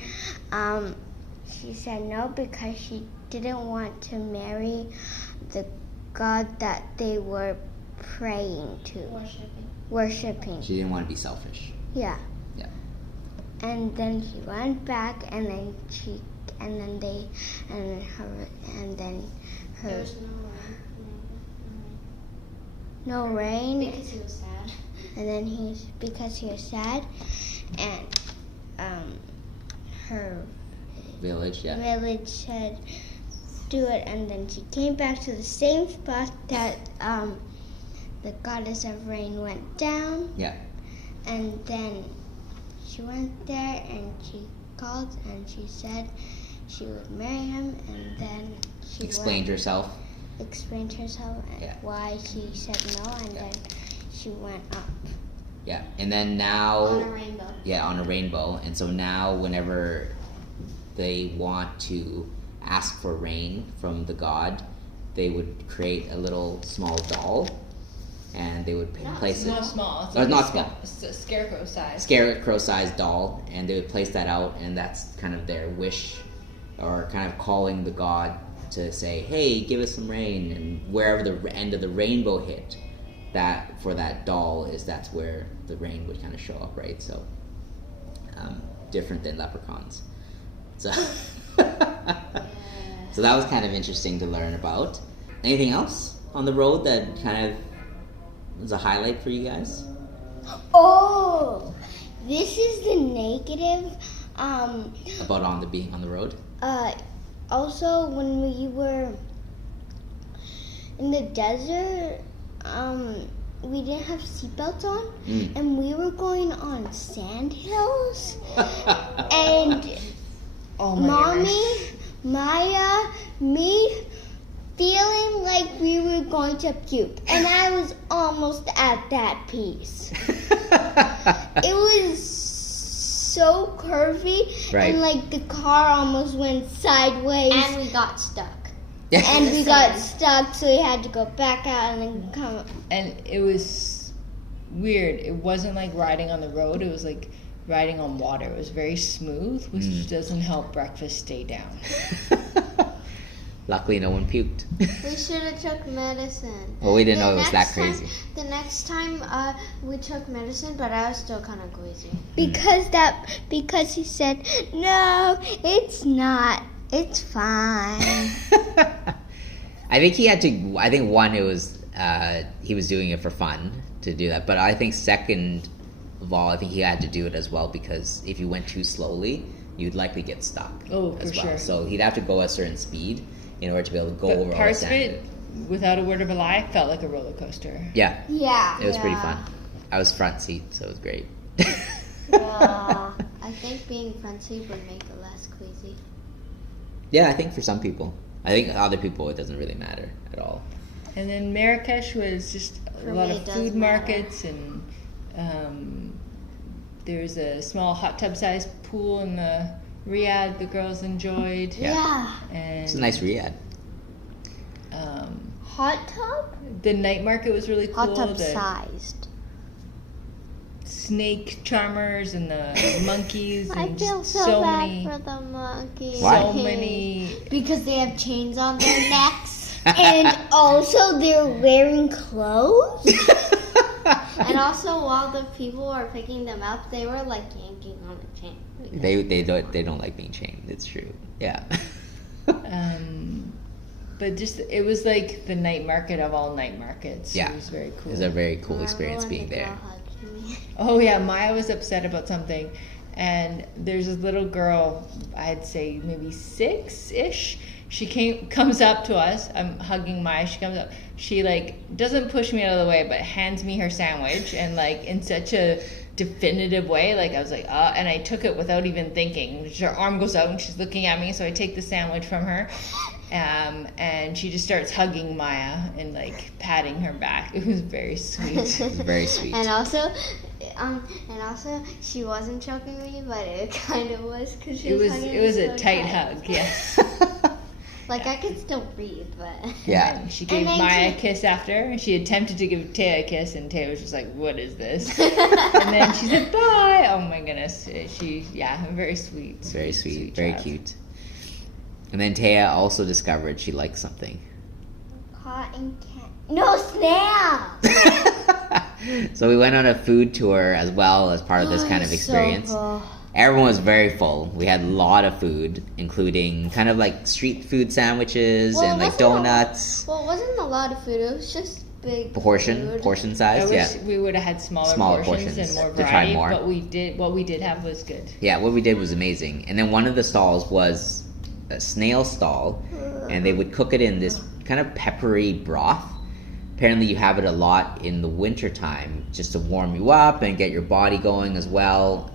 she said no because she didn't want to marry the god that they were praying to, worshipping. She didn't want to be selfish. Yeah. Yeah. And then she went back, and then There her was no rain, because he was sad. and then because he was sad, and her Village, yeah. village said do it, and then she came back to the same spot that the goddess of rain went down. Yeah. And then she went there and she called and she said she would marry him, and then she Explained herself. explained herself and Yeah. why she said no, and then she went up. Yeah. And then now. On a rainbow. Yeah, on a rainbow. And so now whenever they want to ask for rain from the god, they would create a little small doll, and they would place It's it. not small. It's Oh, like not a small. It's a scarecrow size. Scarecrow-sized doll, and they would place that out, and that's kind of their wish, or kind of calling the god to say, hey, give us some rain, and wherever the end of the rainbow hit, that for that doll that's where the rain would kind of show up, right? So different than leprechauns. So so that was kind of interesting to learn about. Anything else on the road that kind of was a highlight for you guys? Oh, this is the negative. About being on the road? Also, when we were in the desert, we didn't have seatbelts on, and we were going on sand hills, and Oh my Mommy, goodness. Maya, me, feeling like we were going to puke, and I was almost at that piece. It was so curvy, Right. and like the car almost went sideways, And we got stuck. and we got stuck, so we had to go back out and then come. And it was weird. It wasn't like riding on the road. It was like riding on water. It was very smooth, which doesn't help breakfast stay down. Luckily, no one puked. We should have took medicine. Well, we didn't know it was that next crazy. The next time we took medicine, but I was still kind of queasy. Because he said, no, it's not. It's fine. I think he had to. I think one, it was he was doing it for fun to do that. But I think second of all, I think he had to do it as well because if you went too slowly, you'd likely get stuck. Oh, as for well. sure. So he'd have to go a certain speed in order to be able to go But over all the parts of sand. it, without a word of a lie, felt like a roller coaster. Yeah, Yeah. it was pretty fun. I was front seat, so it was great. I think being front seat would make it less queasy. Yeah, I think for some people. I think other people it doesn't really matter at all. And then Marrakesh was just For a lot me, of it does food matter. markets, and there's a small hot tub sized pool in the Riyadh the girls enjoyed. Yeah. And It's a nice Riyadh. Hot tub? The night market was really cool. Hot tub The sized. snake charmers and the monkeys. And I feel just so bad many, for the monkeys. Why? so many. Because they have chains on their necks. And also they're wearing clothes. And also, while the people were picking them up, they were like yanking on the chain. They don't like being chained. It's true. Yeah. But just it was like the night market of all night markets. Yeah. It was very cool. It was a very cool experience being there. Oh yeah, Maya was upset about something, and there's this little girl, I'd say maybe 6-ish. She comes up to us. I'm hugging Maya. She comes up. She like doesn't push me out of the way, but hands me her sandwich, and like in such a definitive way. Like I was like, and I took it without even thinking. Her arm goes out and she's looking at me, so I take the sandwich from her. And she just starts hugging Maya and like patting her back. It was very sweet. It was very sweet. And also, she wasn't choking me, but it kind of was because she was hugging me. It was a so tight hug, yes. Like I could still breathe, but Yeah. She gave Maya a kiss after, and she attempted to give Thea a kiss, and Thea was just like, "What is this?" And then she said, "Bye." Oh my goodness, very sweet. It's very sweet, Sweet very child. cute. And then Thea also discovered she liked something. Cotton candy. No, snails. So we went on a food tour as well as part of this kind of experience. Everyone was very full. We had a lot of food, including kind of like street food sandwiches and like donuts. it wasn't a lot of food. It was just big Portion food. size, I yeah. wish we would have had smaller portions and more to try variety, more. but what we did have was good. Yeah, what we did was amazing. And then one of the stalls was a snail stall, and they would cook it in this kind of peppery broth. Apparently you have it a lot in the winter time just to warm you up and get your body going as well.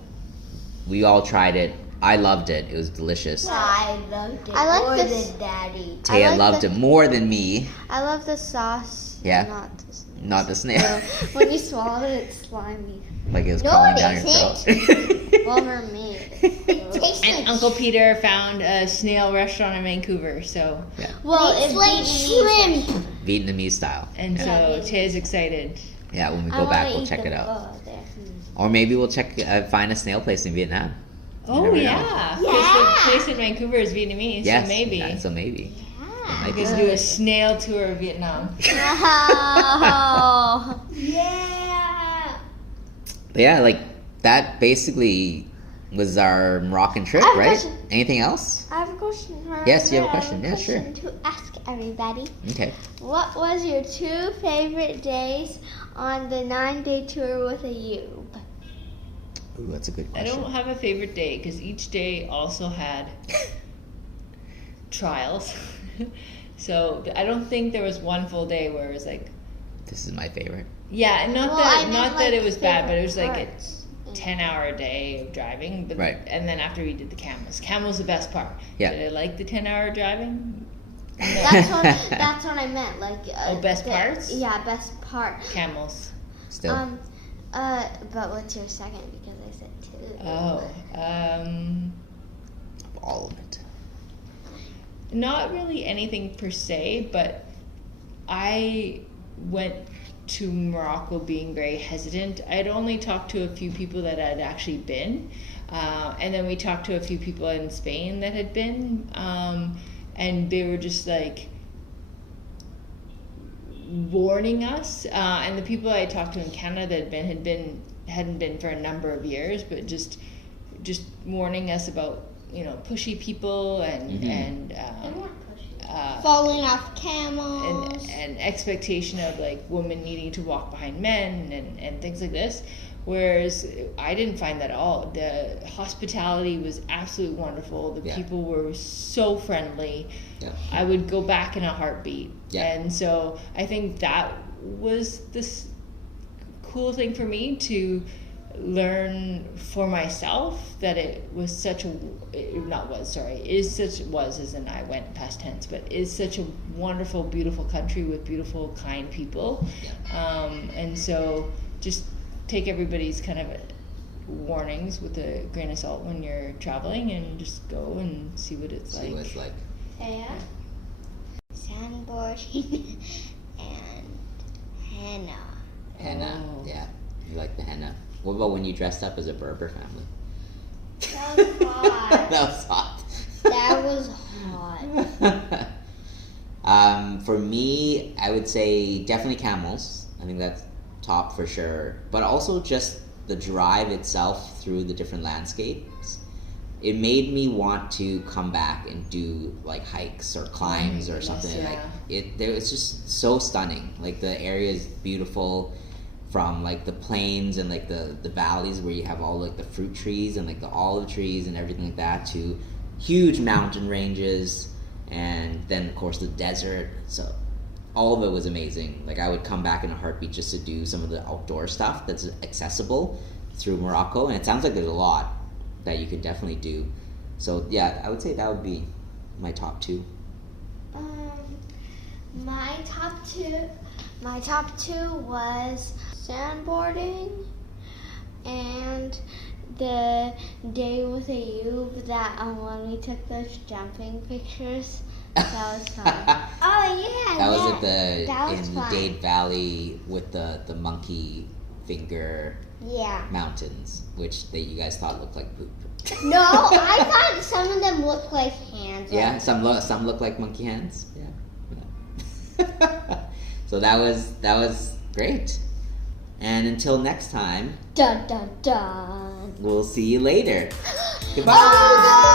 We all tried it. I loved it. It was delicious. I loved it I like more this- than Daddy. Taya like loved it more than me. I love the sauce. Yeah? Not the snail. Not the snail. When you swallow it, it's slimy. Like it was No, crawling it down your isn't. throat. Well, for me. Tastes And like Uncle Peter found a snail restaurant in Vancouver, so Well, It's like shrimp. Vietnamese style. and Yeah. so Taya's excited. Yeah, when we I go back, wanna we'll eat check the it out. pho there. Or maybe we'll find a snail place in Vietnam. Oh never know. yeah, because the place in Vancouver is Vietnamese, Yes. so maybe Yeah, so maybe. we could do a snail tour of Vietnam. Oh. Yeah. But yeah, like that basically was our Moroccan trip, I have a right? question. Anything else? I have a question. Yes, you have a question. Yeah, sure. To ask everybody. Okay. What was your 2 favorite days on the 9-day tour with a Yube? Ooh, that's a good I question. don't have a favorite day because each day also had trials. So I don't think there was one full day where it was like, This is my favorite. yeah, not Well, I meant, that like, it was bad, but it was like parts. a 10-hour day of driving. But Right. And then after we did the camels, camels the best part. Yeah. Did I like the 10-hour driving? No. That's what I meant. Like. Best parts? Yeah, best part. Camels. Still. But what's your second? Because I said 2. All of it. Not really anything per se, but I went to Morocco being very hesitant. I'd only talked to a few people that had actually been, and then we talked to a few people in Spain that had been, and they were just like warning us. And the people I talked to in Canada that hadn't been for a number of years, but just warning us about pushy people and Falling off camels. and expectation of like women needing to walk behind men and things like this, whereas I didn't find that at all. The hospitality was absolutely wonderful. The Yeah. people were so friendly. Yeah. I would go back in a heartbeat. Yeah. And so I think that was this cool thing for me to learn for myself, that it was such a was as in I went past tense, but is such a wonderful, beautiful country with beautiful, kind people. And so just take everybody's kind of warnings with a grain of salt when you're traveling, and just go and see what it's See like. what it's like. Yeah. Sandboarding and henna. Henna. Oh. Yeah. You like the henna? What about when you dressed up as a Berber family? That was hot. That was hot. That was hot. For me, I would say definitely camels. I think that's top for sure. But also just the drive itself through the different landscapes. It made me want to come back and do like hikes or climbs or something. Yeah. Like it's just so stunning. Like the area is beautiful, from like the plains and like the valleys where you have all like the fruit trees and like the olive trees and everything like that, to huge mountain ranges, and then of course the desert. So all of it was amazing. Like I would come back in a heartbeat just to do some of the outdoor stuff that's accessible through Morocco, and it sounds like there's a lot that you could definitely do. So yeah, I would say that would be my top two. My top two was sandboarding and the day with Ayub that when we took those jumping pictures. That was fun. Oh yeah, That was yeah. at the fun. Dade Valley with the monkey finger Yeah. mountains, which you guys thought looked like poop. No, I thought some of them looked like hands. Yeah, some look like monkey hands. Yeah. So that was great. And until next time, Dun dun dun. we'll see you later. Goodbye. Oh,